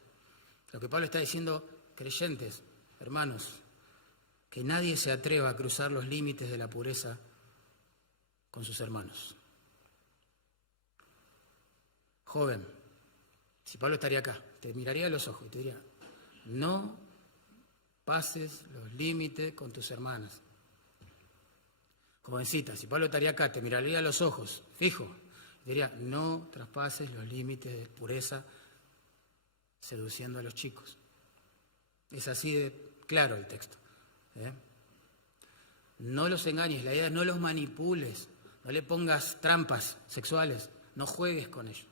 Lo que Pablo está diciendo: creyentes, hermanos, que nadie se atreva a cruzar los límites de la pureza con sus hermanos. Joven, si Pablo estaría acá, te miraría a los ojos y te diría: no pases los límites con tus hermanas. Jovencita, si Pablo estaría acá, te miraría a los ojos, fijo, y te diría: no traspases los límites de pureza seduciendo a los chicos. Es así de claro el texto, ¿eh? No los engañes, la idea es no los manipules, no le pongas trampas sexuales, no juegues con ellos.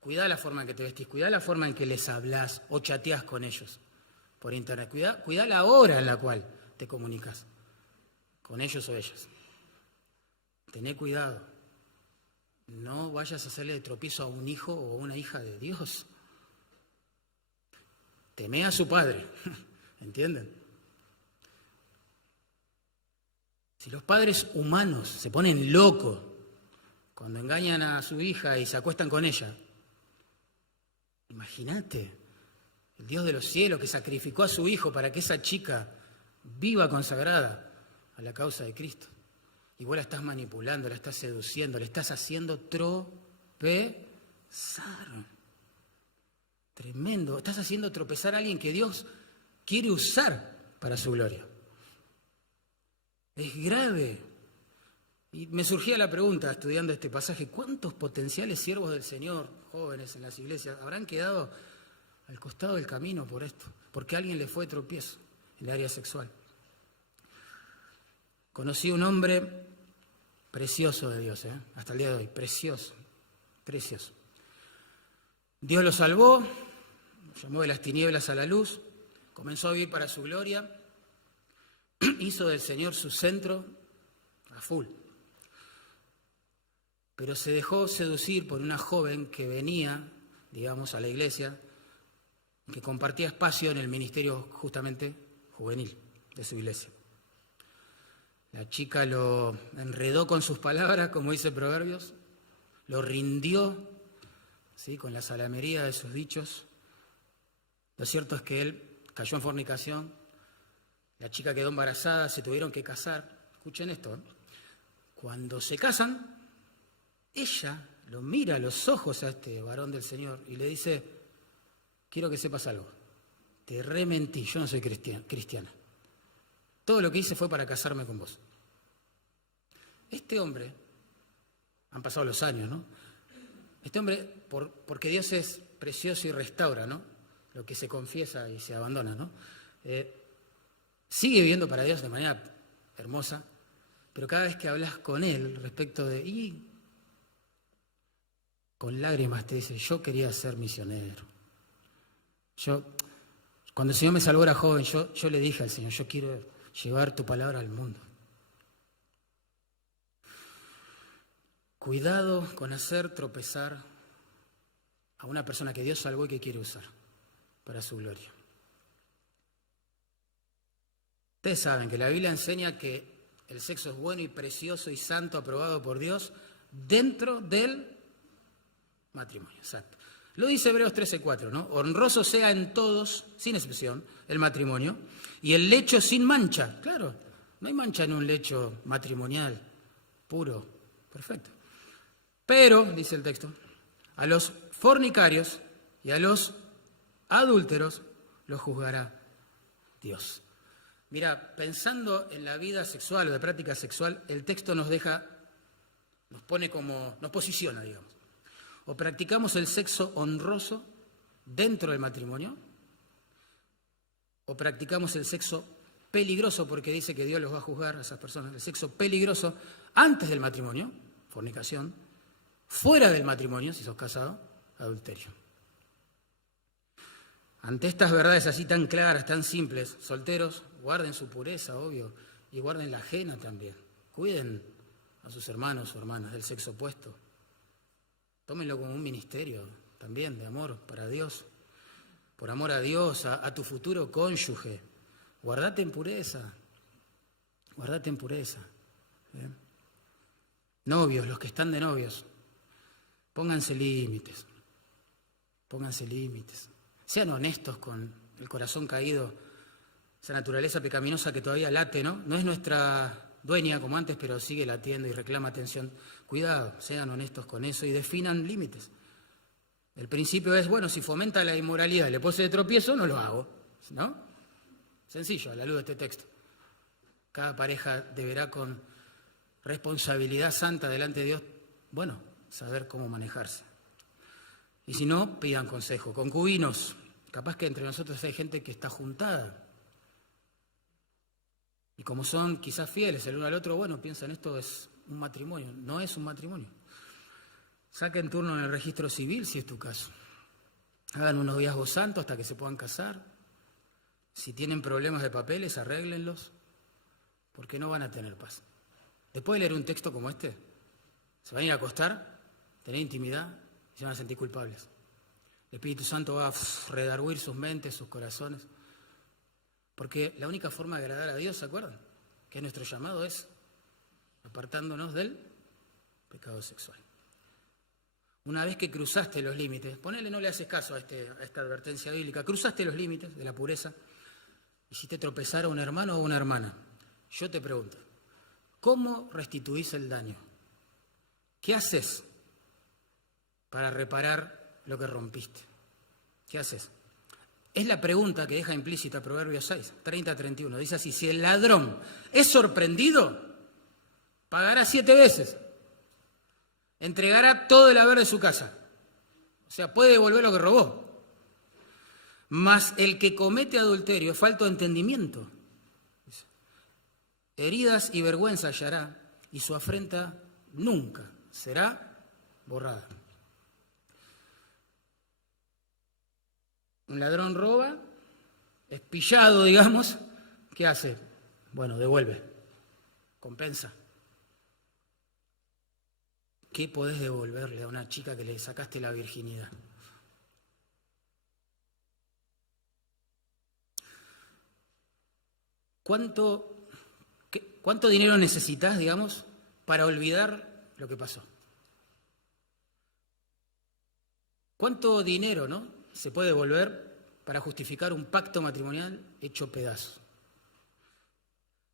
Cuidá la forma en que te vestís, cuidá la forma en que les hablás o chateás con ellos por internet. Cuidá la hora en la cual te comunicas con ellos o ellas. Tené cuidado. No vayas a hacerle de tropiezo a un hijo o una hija de Dios. Temé a su padre, ¿entienden? Si los padres humanos se ponen locos cuando engañan a su hija y se acuestan con ella, imagínate, el Dios de los cielos que sacrificó a su hijo para que esa chica viva consagrada a la causa de Cristo. Y vos la estás manipulando, la estás seduciendo, le estás haciendo tropezar. Tremendo. Estás haciendo tropezar a alguien que Dios quiere usar para su gloria. Es grave. Y me surgía la pregunta, estudiando este pasaje, ¿cuántos potenciales siervos del Señor, jóvenes en las iglesias, habrán quedado al costado del camino por esto? Porque a alguien le fue tropiezo en el área sexual. Conocí un hombre precioso de Dios, hasta el día de hoy, precioso, precioso. Dios lo salvó, lo llamó de las tinieblas a la luz, comenzó a vivir para su gloria, hizo del Señor su centro a full. Pero se dejó seducir por una joven que venía, digamos, a la iglesia, que compartía espacio en el ministerio justamente juvenil de su iglesia. La chica lo enredó con sus palabras, como dice Proverbios, lo rindió, ¿sí?, con la salamería de sus dichos. Lo cierto es que él cayó en fornicación, la chica quedó embarazada, se tuvieron que casar. Escuchen esto, Cuando se casan, ella lo mira a los ojos a este varón del Señor y le dice, quiero que sepas algo, te rementí, yo no soy cristiana. Todo lo que hice fue para casarme con vos. Este hombre, han pasado los años, ¿no? Este hombre, porque Dios es precioso y restaura, ¿no?, lo que se confiesa y se abandona, ¿no? Sigue viviendo para Dios de manera hermosa, pero cada vez que hablas con él respecto de... con lágrimas te dice, yo quería ser misionero. Cuando el Señor me salvó era joven, yo le dije al Señor, yo quiero llevar tu palabra al mundo. Cuidado con hacer tropezar a una persona que Dios salvó y que quiere usar para su gloria. Ustedes saben que la Biblia enseña que el sexo es bueno y precioso y santo, aprobado por Dios, dentro del matrimonio. Exacto. Lo dice Hebreos 13:4, ¿no? Honroso sea en todos, sin excepción, el matrimonio, y el lecho sin mancha. Claro, no hay mancha en un lecho matrimonial, puro, perfecto. Pero, dice el texto, a los fornicarios y a los adúlteros los juzgará Dios. Mira, pensando en la vida sexual o de práctica sexual, el texto nos posiciona, digamos. O practicamos el sexo honroso dentro del matrimonio, o practicamos el sexo peligroso, porque dice que Dios los va a juzgar a esas personas, el sexo peligroso antes del matrimonio, fornicación, fuera del matrimonio, si sos casado, adulterio. Ante estas verdades así tan claras, tan simples, solteros, guarden su pureza, obvio, y guarden la ajena también. Cuiden a sus hermanos o hermanas del sexo opuesto. Tómenlo como un ministerio también de amor para Dios. Por amor a Dios, a tu futuro cónyuge. Guardate en pureza. Guardate en pureza. ¿Bien? Novios, los que están de novios, pónganse límites. Pónganse límites. Sean honestos con el corazón caído, esa naturaleza pecaminosa que todavía late, ¿no? No es nuestra dueña como antes, pero sigue latiendo y reclama atención. Cuidado, sean honestos con eso y definan límites. El principio es, bueno, si fomenta la inmoralidad y le pose de tropiezo, no lo hago, ¿no? Sencillo, a la luz de este texto. Cada pareja deberá con responsabilidad santa delante de Dios, bueno, saber cómo manejarse. Y si no, pidan consejo. Concubinos, capaz que entre nosotros hay gente que está juntada. Y como son quizás fieles el uno al otro, bueno, piensan esto es un matrimonio. No es un matrimonio. Saquen turno en el registro civil, si es tu caso. Hagan unos noviazgos santos hasta que se puedan casar. Si tienen problemas de papeles, arréglenlos, porque no van a tener paz. Después de leer un texto como este, se van a ir a acostar, tener intimidad y se van a sentir culpables. El Espíritu Santo va a redarguir sus mentes, sus corazones. Porque la única forma de agradar a Dios, ¿se acuerdan? Que nuestro llamado es apartándonos del pecado sexual. Una vez que cruzaste los límites, ponele, no le haces caso a esta advertencia bíblica, cruzaste los límites de la pureza, hiciste tropezar a un hermano o a una hermana. Yo te pregunto, ¿cómo restituís el daño? ¿Qué haces para reparar lo que rompiste? ¿Qué haces? Es la pregunta que deja implícita Proverbios 6, 30-31. Dice así: si el ladrón es sorprendido, pagará 7 veces. Entregará todo el haber de su casa. O sea, puede devolver lo que robó. Mas el que comete adulterio es falto de entendimiento. Heridas y vergüenza hallará, y su afrenta nunca será borrada. Un ladrón roba, es pillado, digamos, ¿qué hace? Bueno, devuelve, compensa. ¿Qué podés devolverle a una chica que le sacaste la virginidad? ¿Cuánto dinero necesitas, digamos, para olvidar lo que pasó? ¿Cuánto dinero, no, se puede devolver para justificar un pacto matrimonial hecho pedazos?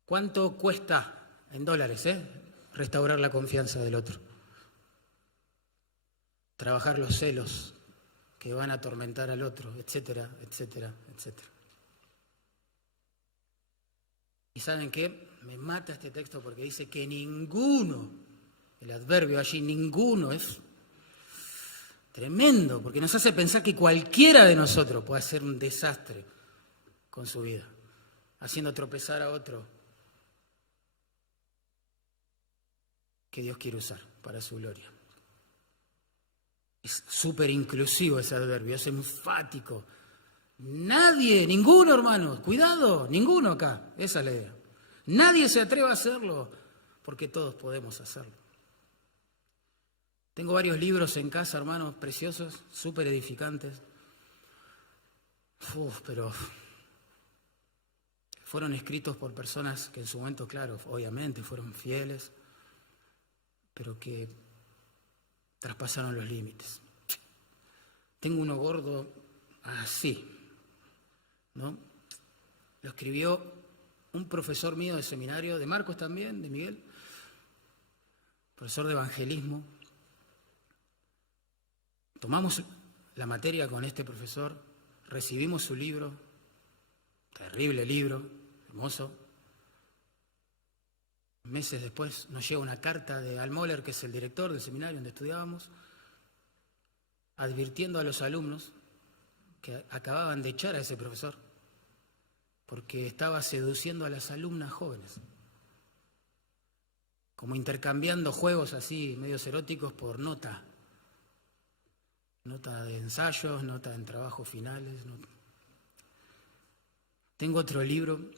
¿Cuánto cuesta en dólares, restaurar la confianza del otro? Trabajar los celos que van a atormentar al otro, etcétera, etcétera, etcétera. ¿Y saben qué? Me mata este texto porque dice que ninguno, el adverbio allí, ninguno, es tremendo, porque nos hace pensar que cualquiera de nosotros puede hacer un desastre con su vida, haciendo tropezar a otro que Dios quiere usar para su gloria. Es súper inclusivo ese adverbio, es enfático. Nadie, ninguno, hermanos, cuidado, ninguno acá, esa es la idea. Nadie se atreva a hacerlo, porque todos podemos hacerlo. Tengo varios libros en casa, hermanos, preciosos, súper edificantes. Pero fueron escritos por personas que en su momento, claro, obviamente fueron fieles, pero que traspasaron los límites. Tengo uno gordo así, ¿no? Lo escribió un profesor mío de seminario, de Marcos también, de Miguel, profesor de evangelismo. Tomamos la materia con este profesor, recibimos su libro, terrible libro, hermoso. Meses después nos llega una carta de Almoller, que es el director del seminario donde estudiábamos, advirtiendo a los alumnos que acababan de echar a ese profesor porque estaba seduciendo a las alumnas jóvenes, como intercambiando juegos así, medios eróticos, por nota de ensayos, nota en trabajos finales. Tengo otro libro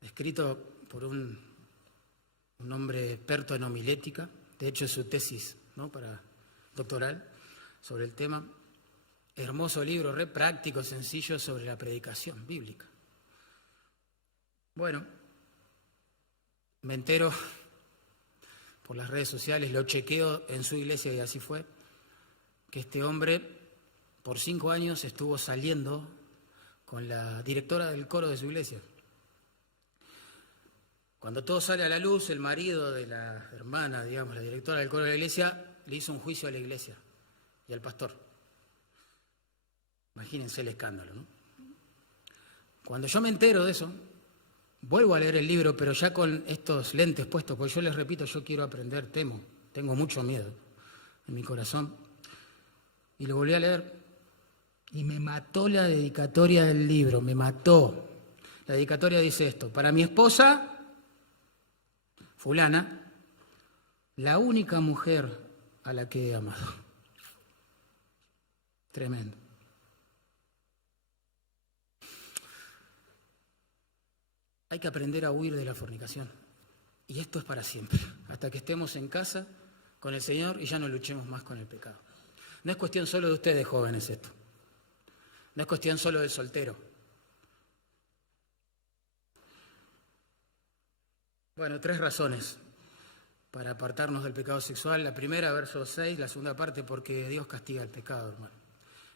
escrito por un hombre experto en homilética, de hecho es su tesis, ¿no?, para doctoral sobre el tema. Hermoso libro, re práctico, sencillo, sobre la predicación bíblica. Bueno, me entero por las redes sociales, lo chequeo en su iglesia y así fue, que este hombre por 5 años estuvo saliendo con la directora del coro de su iglesia. Cuando todo sale a la luz, el marido de la hermana, digamos, la directora del coro de la iglesia, le hizo un juicio a la iglesia y al pastor. Imagínense el escándalo, ¿no? Cuando yo me entero de eso, vuelvo a leer el libro, pero ya con estos lentes puestos, porque yo les repito, yo quiero aprender, tengo mucho miedo en mi corazón. Y lo volví a leer y me mató la dedicatoria del libro, me mató. La dedicatoria dice esto: para mi esposa, fulana, la única mujer a la que he amado. Tremendo. Hay que aprender a huir de la fornicación. Y esto es para siempre, hasta que estemos en casa con el Señor y ya no luchemos más con el pecado. No es cuestión solo de ustedes, jóvenes, esto. No es cuestión solo del soltero. Bueno, 3 razones para apartarnos del pecado sexual. La primera, verso 6, la segunda parte, porque Dios castiga el pecado, hermano.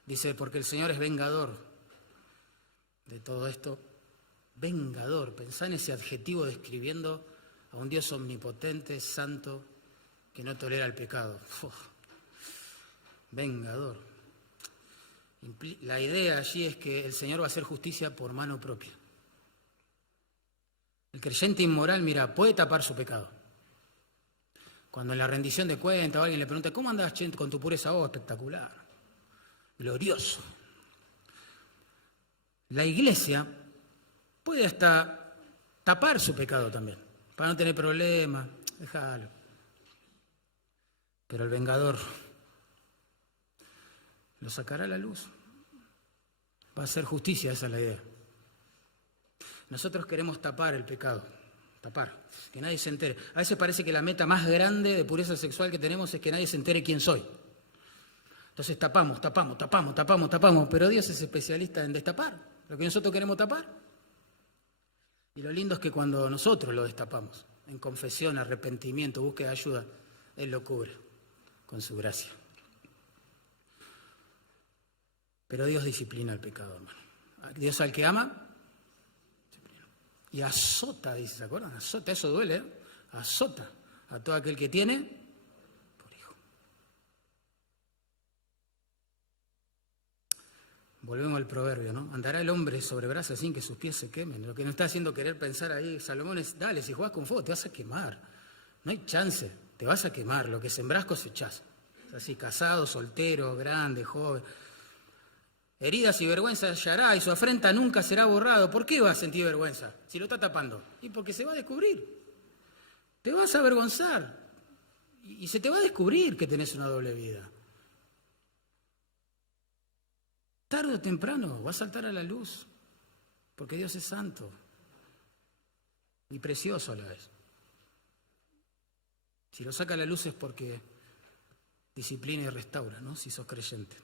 Dice, porque el Señor es vengador de todo esto. Vengador, pensá en ese adjetivo describiendo a un Dios omnipotente, santo, que no tolera el pecado. Vengador. La idea allí es que el Señor va a hacer justicia por mano propia. El creyente inmoral, mira, puede tapar su pecado. Cuando en la rendición de cuentas alguien le pregunta, ¿cómo andas con tu pureza? Oh, espectacular, glorioso. La iglesia puede hasta tapar su pecado también, para no tener problemas, déjalo. Pero el vengador lo sacará a la luz. Va a hacer justicia, esa es la idea. Nosotros queremos tapar el pecado, tapar, que nadie se entere. A veces parece que la meta más grande de pureza sexual que tenemos es que nadie se entere quién soy. Entonces tapamos, pero Dios es especialista en destapar lo que nosotros queremos tapar. Y lo lindo es que cuando nosotros lo destapamos, en confesión, arrepentimiento, búsqueda de ayuda, Él lo cubre con su gracia. Pero Dios disciplina el pecado, hermano. Dios al que ama, y azota, dice, ¿se acuerdan? Azota, eso duele, ¿eh? Azota a todo aquel que tiene por hijo. Volvemos al proverbio, ¿no? Andará el hombre sobre brasas sin que sus pies se quemen. Lo que nos está haciendo querer pensar ahí, Salomón, es, dale, si jugás con fuego te vas a quemar. No hay chance, te vas a quemar. Lo que sembrás cosechás. Así, casado, soltero, grande, joven. Heridas y vergüenza hallará y su afrenta nunca será borrado. ¿Por qué va a sentir vergüenza si lo está tapando? Y porque se va a descubrir. Te vas a avergonzar y se te va a descubrir que tenés una doble vida. Tarde o temprano va a saltar a la luz porque Dios es santo y precioso a la vez. Si lo saca a la luz es porque disciplina y restaura, ¿no? Si sos creyente.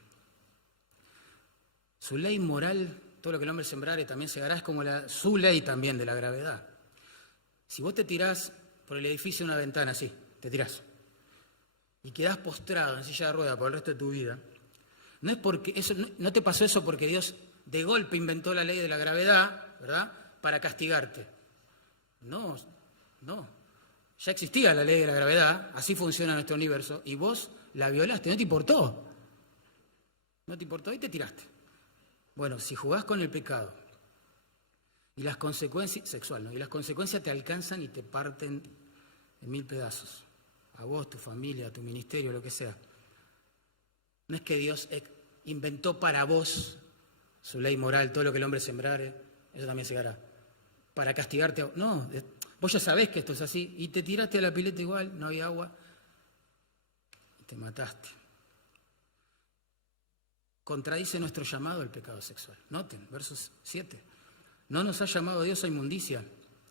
Su ley moral, todo lo que el hombre sembrare también segará, es como su ley también de la gravedad. Si vos te tirás por el edificio de una ventana, así, te tirás, y quedás postrado en silla de ruedas por el resto de tu vida, no es porque eso, no te pasó eso porque Dios de golpe inventó la ley de la gravedad, ¿verdad?, para castigarte. No. Ya existía la ley de la gravedad, así funciona nuestro universo, y vos la violaste, no te importó. No te importó y te tiraste. Bueno, si jugás con el pecado y las consecuencias, sexual, ¿no?, y las consecuencias te alcanzan y te parten en 1000 pedazos, a vos, tu familia, tu ministerio, lo que sea. No es que Dios inventó para vos su ley moral, todo lo que el hombre sembrare, eso también segará, para castigarte. No, vos ya sabés que esto es así y te tiraste a la pileta igual, no había agua y te mataste. Contradice nuestro llamado al pecado sexual. Noten, versos 7. No nos ha llamado Dios a inmundicia.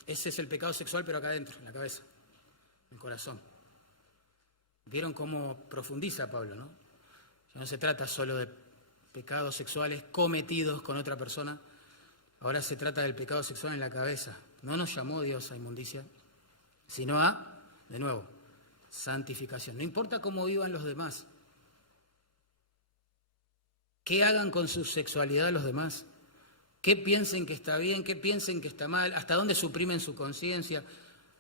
Ese es el pecado sexual, pero acá adentro, en la cabeza, en el corazón. ¿Vieron cómo profundiza Pablo, no? Ya no se trata solo de pecados sexuales cometidos con otra persona. Ahora se trata del pecado sexual en la cabeza. No nos llamó Dios a inmundicia, sino a, de nuevo, santificación. No importa cómo vivan los demás. ¿Qué hagan con su sexualidad los demás? ¿Qué piensen que está bien? ¿Qué piensen que está mal? ¿Hasta dónde suprimen su conciencia?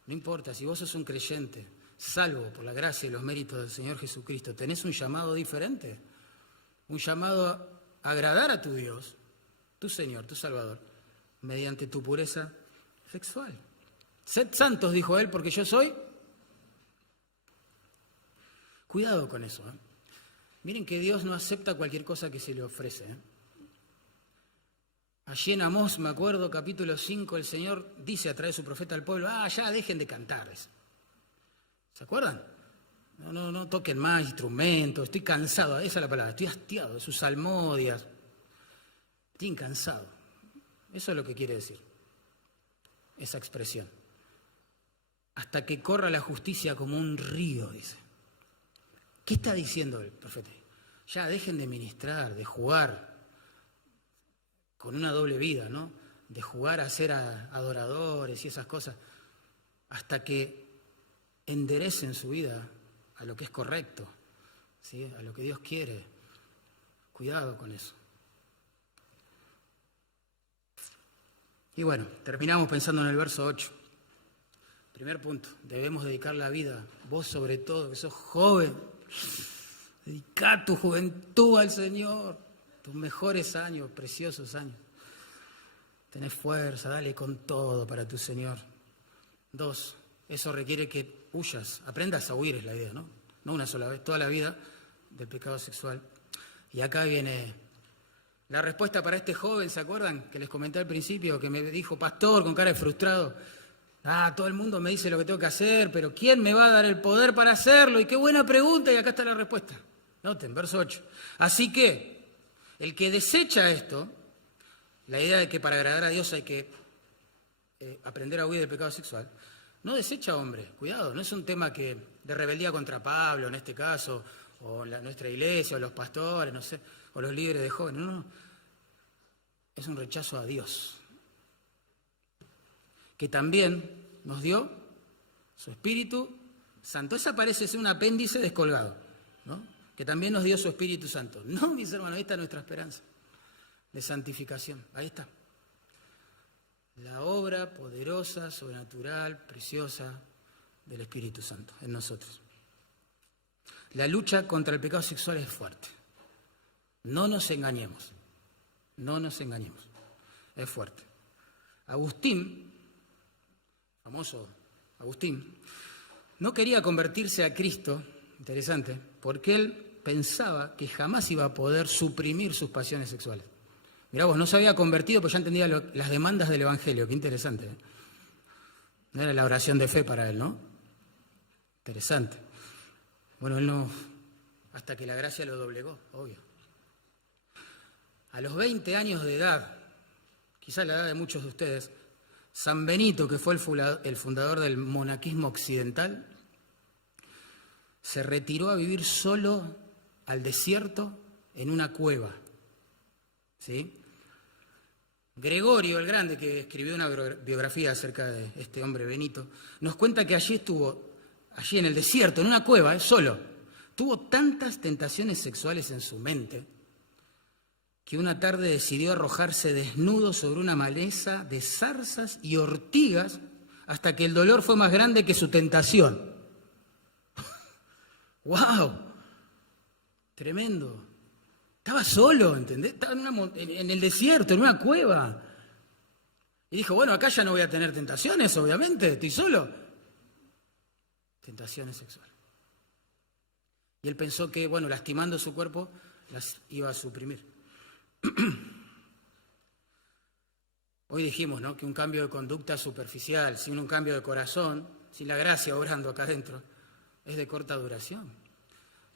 No importa, si vos sos un creyente, salvo por la gracia y los méritos del Señor Jesucristo, tenés un llamado diferente, un llamado a agradar a tu Dios, tu Señor, tu Salvador, mediante tu pureza sexual. Sed santos, dijo Él, porque yo soy. Cuidado con eso, ¿eh? Miren que Dios no acepta cualquier cosa que se le ofrece, ¿eh? Allí en Amós, me acuerdo, capítulo 5, el Señor dice a través de su profeta al pueblo, ya dejen de cantar. ¿Se acuerdan? No toquen más instrumentos, estoy cansado, esa es la palabra, estoy hastiado de sus salmodias, estoy cansado. Eso es lo que quiere decir esa expresión. Hasta que corra la justicia como un río, dice. ¿Qué está diciendo el profeta? Ya dejen de ministrar, de jugar con una doble vida, ¿no? De jugar a ser adoradores y esas cosas, hasta que enderecen su vida a lo que es correcto, ¿sí? A lo que Dios quiere. Cuidado con eso. Y bueno, terminamos pensando en el verso 8. Primer punto, debemos dedicar la vida, vos sobre todo, que sos joven, dedica tu juventud al Señor, tus mejores años, preciosos años. Tenés fuerza, dale con todo para tu Señor. 2, eso requiere que huyas, aprendas a huir, es la idea, ¿no? No una sola vez, toda la vida del pecado sexual. Y acá viene la respuesta para este joven, ¿se acuerdan? Que les comenté al principio, que me dijo, pastor, con cara de frustrado, todo el mundo me dice lo que tengo que hacer, pero ¿quién me va a dar el poder para hacerlo? Y qué buena pregunta, y acá está la respuesta. Noten, verso 8. Así que, el que desecha esto, la idea de que para agradar a Dios hay que aprender a huir del pecado sexual, no desecha hombre, cuidado, no es un tema de rebeldía contra Pablo en este caso, o nuestra iglesia, o los pastores, no sé, o los líderes de jóvenes, no. Es un rechazo a Dios, que también nos dio su Espíritu Santo. Esa parece ser un apéndice descolgado, ¿no? Que también nos dio su Espíritu Santo. No, mis hermanos, ahí está nuestra esperanza de santificación. Ahí está. La obra poderosa, sobrenatural, preciosa del Espíritu Santo en nosotros. La lucha contra el pecado sexual es fuerte. No nos engañemos. No nos engañemos. Es fuerte. Agustín, famoso Agustín, no quería convertirse a Cristo, interesante, porque él pensaba que jamás iba a poder suprimir sus pasiones sexuales. Mirá vos, no se había convertido, pues ya entendía las demandas del Evangelio. Qué interesante, ¿eh? No era la oración de fe para él, ¿no? Interesante. Bueno, él no, hasta que la gracia lo doblegó, obvio. A los 20 años de edad, quizá la edad de muchos de ustedes, San Benito, que fue el fundador del monaquismo occidental, se retiró a vivir solo al desierto en una cueva, ¿sí? Gregorio el Grande, que escribió una biografía acerca de este hombre Benito, nos cuenta que allí en el desierto, en una cueva, solo, tuvo tantas tentaciones sexuales en su mente que una tarde decidió arrojarse desnudo sobre una maleza de zarzas y ortigas hasta que el dolor fue más grande que su tentación. ¡Wow! Tremendo. Estaba solo, ¿entendés? Estaba en el desierto, en una cueva. Y dijo, bueno, acá ya no voy a tener tentaciones, obviamente, estoy solo. Tentaciones sexuales. Y él pensó que, bueno, lastimando su cuerpo, las iba a suprimir. Hoy dijimos, ¿no?, que un cambio de conducta superficial, sin un cambio de corazón, sin la gracia obrando acá adentro, es de corta duración.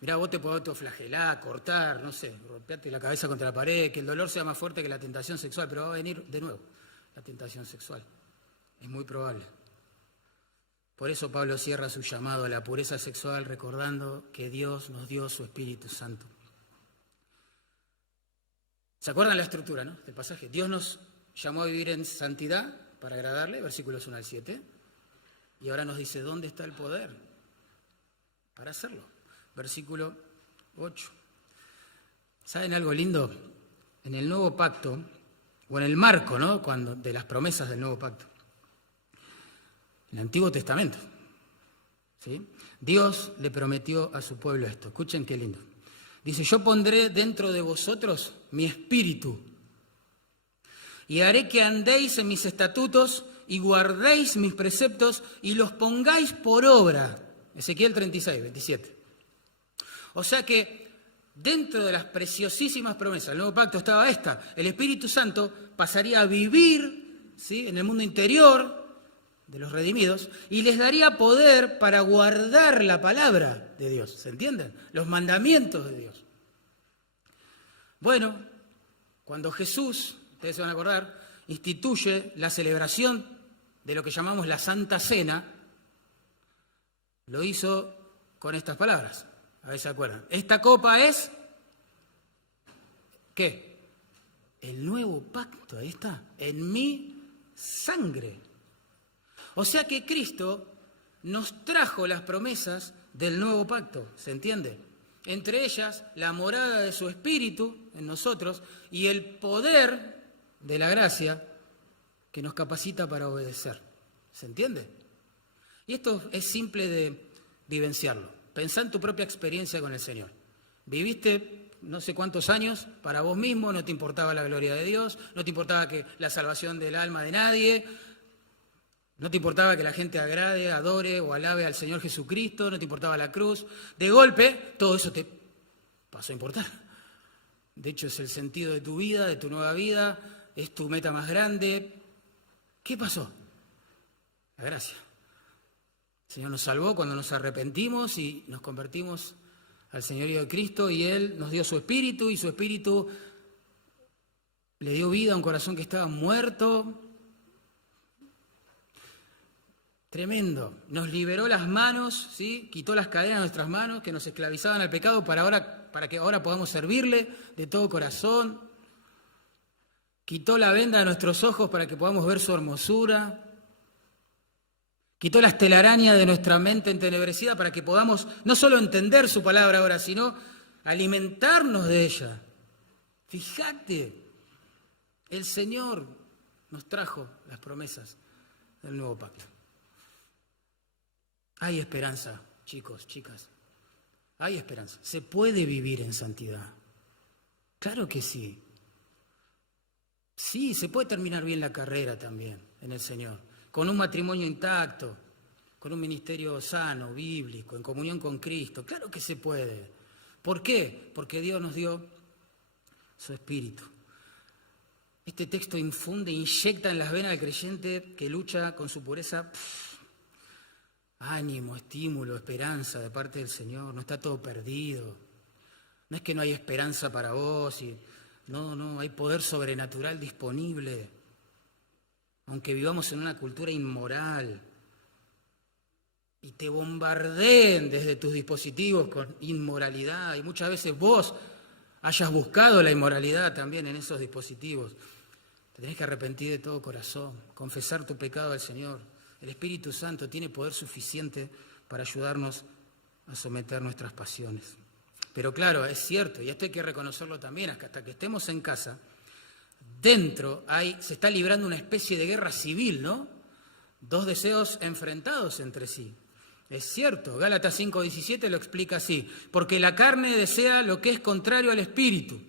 Mirá, vos te podés autoflagelar, cortar, no sé, golpearte la cabeza contra la pared, que el dolor sea más fuerte que la tentación sexual, pero va a venir de nuevo la tentación sexual. Es muy probable. Por eso Pablo cierra su llamado a la pureza sexual recordando que Dios nos dio su Espíritu Santo. ¿Se acuerdan la estructura, no?, del pasaje? Dios nos llamó a vivir en santidad para agradarle, versículos 1 al 7, y ahora nos dice, ¿dónde está el poder para hacerlo? Versículo 8. ¿Saben algo lindo? En el nuevo pacto, o en el marco, ¿no?, de las promesas del nuevo pacto, en el Antiguo Testamento, ¿sí?, Dios le prometió a su pueblo esto. Escuchen qué lindo. Dice, yo pondré dentro de vosotros mi espíritu y haré que andéis en mis estatutos y guardéis mis preceptos y los pongáis por obra. Ezequiel 36, 27. O sea que dentro de las preciosísimas promesas del nuevo pacto estaba esta. El Espíritu Santo pasaría a vivir, ¿sí?, en el mundo interior de los redimidos, y les daría poder para guardar la palabra de Dios, ¿se entienden? Los mandamientos de Dios. Bueno, cuando Jesús, ustedes se van a acordar, instituye la celebración de lo que llamamos la Santa Cena, lo hizo con estas palabras, a ver si se acuerdan. Esta copa es, ¿qué? El nuevo pacto, ahí está, en mi sangre. O sea que Cristo nos trajo las promesas del nuevo pacto, ¿se entiende? Entre ellas, la morada de su Espíritu en nosotros y el poder de la gracia que nos capacita para obedecer. ¿Se entiende? Y esto es simple de vivenciarlo. Pensá en tu propia experiencia con el Señor. Viviste no sé cuántos años para vos mismo, no te importaba la gloria de Dios, no te importaba que la salvación del alma de nadie, no te importaba que la gente agrade, adore o alabe al Señor Jesucristo, no te importaba la cruz. De golpe, todo eso te pasó a importar. De hecho, es el sentido de tu vida, de tu nueva vida, es tu meta más grande. ¿Qué pasó? La gracia. El Señor nos salvó cuando nos arrepentimos y nos convertimos al señorío de Cristo, y Él nos dio su Espíritu, y su Espíritu le dio vida a un corazón que estaba muerto. Tremendo. Nos liberó las manos, ¿sí? Quitó las cadenas de nuestras manos que nos esclavizaban al pecado para que ahora podamos servirle de todo corazón. Quitó la venda de nuestros ojos para que podamos ver su hermosura. Quitó las telarañas de nuestra mente entenebrecida para que podamos no solo entender su palabra ahora, sino alimentarnos de ella. Fíjate, el Señor nos trajo las promesas del nuevo pacto. Hay esperanza, chicos, chicas. Hay esperanza. Se puede vivir en santidad. Claro que sí. Sí, se puede terminar bien la carrera también en el Señor. Con un matrimonio intacto, con un ministerio sano, bíblico, en comunión con Cristo. Claro que se puede. ¿Por qué? Porque Dios nos dio su Espíritu. Este texto infunde, inyecta en las venas del creyente que lucha con su pureza ánimo, estímulo, esperanza de parte del Señor. No está todo perdido. No es que no hay esperanza para vos. No, hay poder sobrenatural disponible. Aunque vivamos en una cultura inmoral y te bombardeen desde tus dispositivos con inmoralidad, y muchas veces vos hayas buscado la inmoralidad también en esos dispositivos, te tenés que arrepentir de todo corazón, confesar tu pecado al Señor. El Espíritu Santo tiene poder suficiente para ayudarnos a someter nuestras pasiones. Pero claro, es cierto, y esto hay que reconocerlo también, hasta que estemos en casa, dentro se está librando una especie de guerra civil, ¿no? Dos deseos enfrentados entre sí. Es cierto, Gálatas 5:17 lo explica así, porque la carne desea lo que es contrario al Espíritu,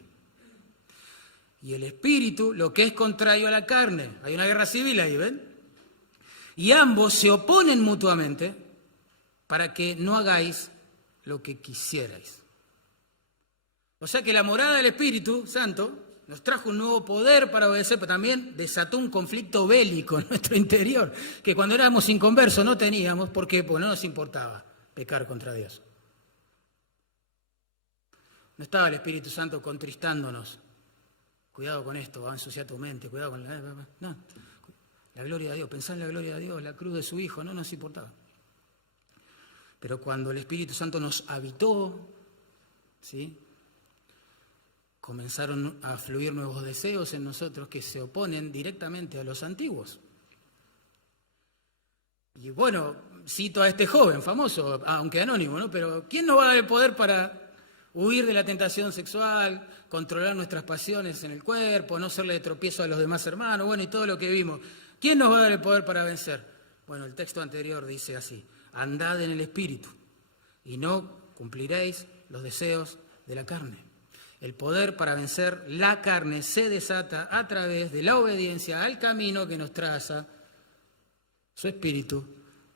y el Espíritu lo que es contrario a la carne. Hay una guerra civil ahí, ¿ven? Y ambos se oponen mutuamente para que no hagáis lo que quisierais. O sea que la morada del Espíritu Santo nos trajo un nuevo poder para obedecer, pero también desató un conflicto bélico en nuestro interior, que cuando éramos inconversos no teníamos. ¿Por qué? Porque no nos importaba pecar contra Dios. No estaba el Espíritu Santo contristándonos. Cuidado con esto, va a ensuciar tu mente, cuidado con la... No, la gloria de Dios, pensá en la gloria de Dios, la cruz de su Hijo, no nos importaba. Pero cuando el Espíritu Santo nos habitó, ¿sí?, comenzaron a fluir nuevos deseos en nosotros que se oponen directamente a los antiguos. Y bueno, cito a este joven famoso, aunque anónimo, ¿no? Pero ¿quién nos va a dar el poder para huir de la tentación sexual, controlar nuestras pasiones en el cuerpo, no serle de tropiezo a los demás hermanos, bueno, y todo lo que vimos? ¿Quién nos va a dar el poder para vencer? Bueno, el texto anterior dice así: andad en el Espíritu y no cumpliréis los deseos de la carne. El poder para vencer la carne se desata a través de la obediencia al camino que nos traza su Espíritu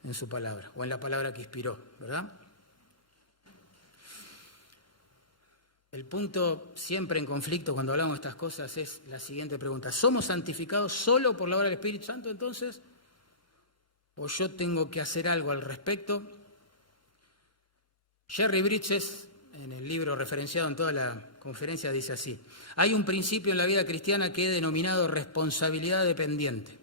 en su palabra, o en la palabra que inspiró, ¿verdad? El punto siempre en conflicto cuando hablamos de estas cosas es la siguiente pregunta: ¿somos santificados solo por la obra del Espíritu Santo entonces? o yo tengo que hacer algo al respecto. Jerry Bridges, en el libro referenciado en toda la conferencia, dice así: hay un principio en la vida cristiana que he denominado responsabilidad dependiente.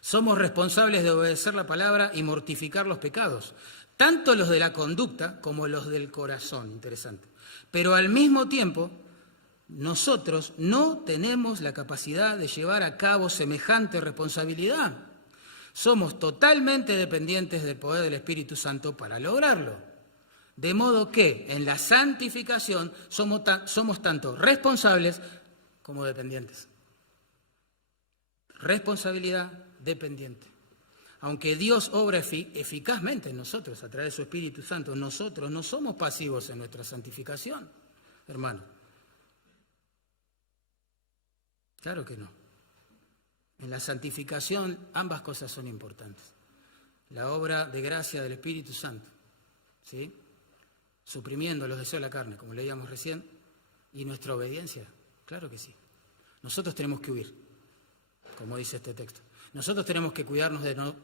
Somos responsables de obedecer la palabra y mortificar los pecados, tanto los de la conducta como los del corazón. Interesante. Pero al mismo tiempo, nosotros no tenemos la capacidad de llevar a cabo semejante responsabilidad. Somos totalmente dependientes del poder del Espíritu Santo para lograrlo. De modo que en la santificación somos tanto responsables como dependientes. Responsabilidad dependiente. Aunque Dios obra eficazmente en nosotros a través de su Espíritu Santo, nosotros no somos pasivos en nuestra santificación, hermano. Claro que no. En la santificación ambas cosas son importantes. La obra de gracia del Espíritu Santo, ¿sí?, suprimiendo los deseos de la carne, como leíamos recién, y nuestra obediencia, claro que sí. Nosotros tenemos que huir, como dice este texto. Nosotros tenemos que cuidarnos de no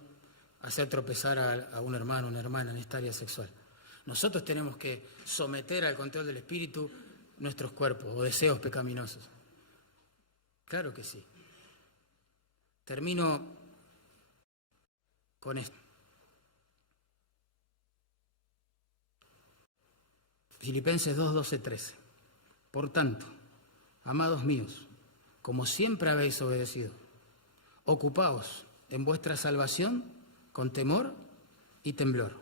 hacer tropezar a un hermano, una hermana en esta área sexual. Nosotros tenemos que someter al control del Espíritu nuestros cuerpos o deseos pecaminosos. Claro que sí. Termino con esto. Filipenses 2, 12, 13. Por tanto, amados míos, como siempre habéis obedecido, ocupaos en vuestra salvación con temor y temblor,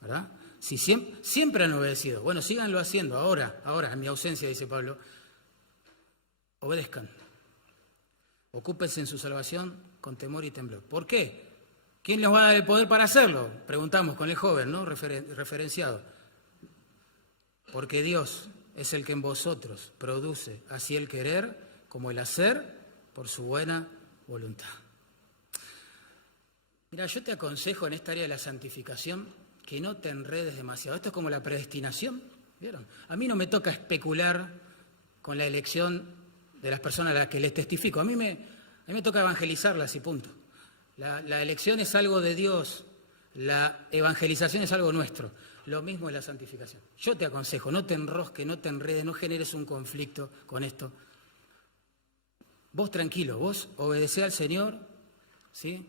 ¿verdad? Si siempre han obedecido, bueno, síganlo haciendo, ahora, en mi ausencia, dice Pablo, obedezcan. Ocúpense en su salvación con temor y temblor. ¿Por qué? ¿Quién les va a dar el poder para hacerlo? Preguntamos con el joven, ¿no? Referenciado. Porque Dios es el que en vosotros produce así el querer como el hacer por su buena voluntad. Mira, yo te aconsejo en esta área de la santificación que no te enredes demasiado. Esto es como la predestinación, ¿vieron? A mí no me toca especular con la elección de las personas a las que les testifico. A mí me toca evangelizarlas y punto. La elección es algo de Dios, la evangelización es algo nuestro. Lo mismo es la santificación. Yo te aconsejo, no te enrosques, no te enredes, no generes un conflicto con esto. Vos tranquilo, vos obedecé al Señor, ¿sí?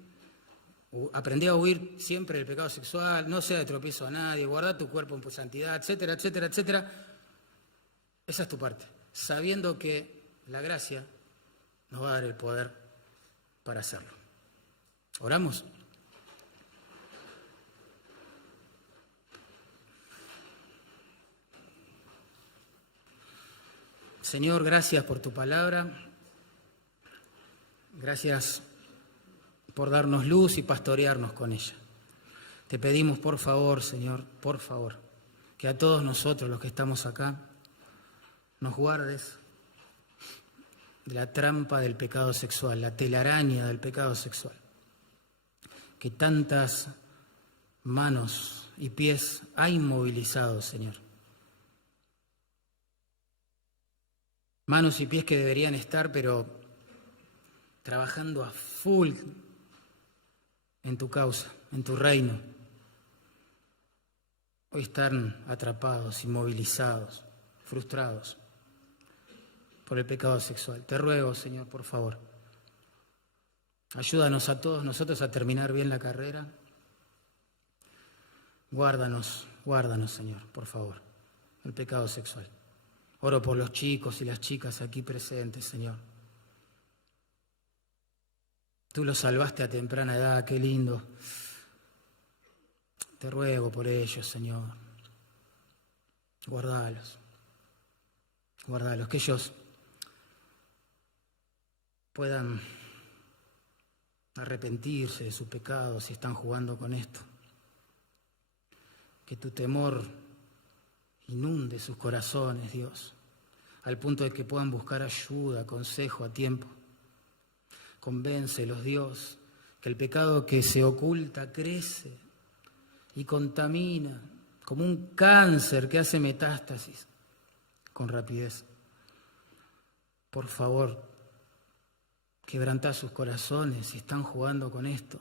Aprendí a huir siempre del pecado sexual, no sea de tropiezo a nadie, guarda tu cuerpo en santidad, etcétera, etcétera, etcétera. Esa es tu parte, sabiendo que la gracia nos va a dar el poder para hacerlo. ¿Oramos? Señor, gracias por tu palabra, gracias por darnos luz y pastorearnos con ella. Te pedimos, por favor, Señor, por favor, que a todos nosotros, los que estamos acá, nos guardes de la trampa del pecado sexual, la telaraña del pecado sexual, que tantas manos y pies ha inmovilizado, Señor. Manos y pies que deberían estar, pero trabajando a full en tu causa, en tu reino. Hoy están atrapados, inmovilizados, frustrados por el pecado sexual. Te ruego, Señor, por favor, ayúdanos a todos nosotros a terminar bien la carrera. Guárdanos, Señor, por favor, el pecado sexual. Oro por los chicos y las chicas aquí presentes, Señor. Tú los salvaste a temprana edad, qué lindo. Te ruego por ellos, Señor. Guárdalos, que ellos puedan arrepentirse de su pecado si están jugando con esto. Que tu temor inunde sus corazones, Dios, al punto de que puedan buscar ayuda, consejo a tiempo. Convéncelos, Dios, que el pecado que se oculta crece y contamina como un cáncer que hace metástasis con rapidez. Por favor, quebrantá sus corazones si están jugando con esto.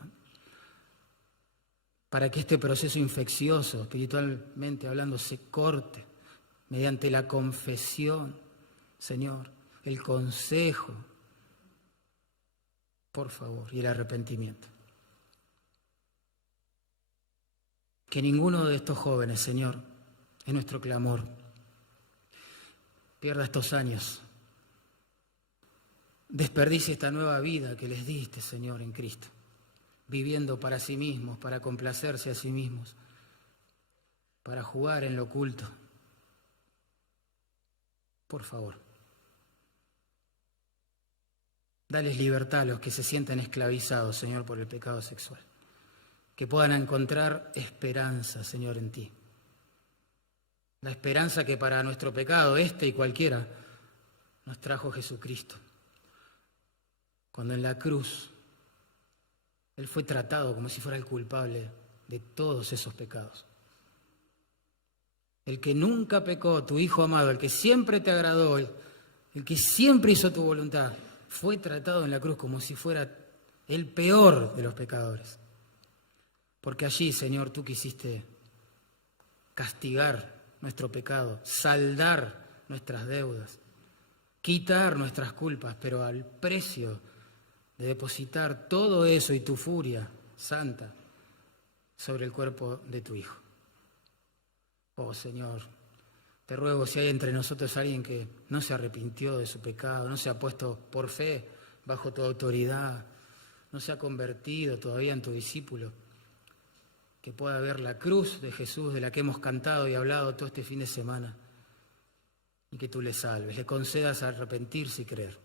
para que este proceso infeccioso, espiritualmente hablando, se corte mediante la confesión, Señor, el consejo, por favor, y el arrepentimiento. Que ninguno de estos jóvenes, Señor, es nuestro clamor, pierda estos años, desperdicie esta nueva vida que les diste, Señor, en Cristo, viviendo para sí mismos, para complacerse a sí mismos, para jugar en lo oculto. Por favor, dales libertad a los que se sientan esclavizados, Señor, por el pecado sexual. Que puedan encontrar esperanza, Señor, en ti. La esperanza que para nuestro pecado, este y cualquiera, nos trajo Jesucristo. Cuando en la cruz Él fue tratado como si fuera el culpable de todos esos pecados. El que nunca pecó, tu Hijo amado, el que siempre te agradó, el que siempre hizo tu voluntad, fue tratado en la cruz como si fuera el peor de los pecadores. Porque allí, Señor, tú quisiste castigar nuestro pecado, saldar nuestras deudas, quitar nuestras culpas, pero al precio de depositar todo eso y tu furia santa sobre el cuerpo de tu Hijo. Oh, Señor, te ruego, si hay entre nosotros alguien que no se arrepintió de su pecado, no se ha puesto por fe bajo tu autoridad, no se ha convertido todavía en tu discípulo, que pueda ver la cruz de Jesús de la que hemos cantado y hablado todo este fin de semana y que tú le salves, le concedas arrepentirse y creer.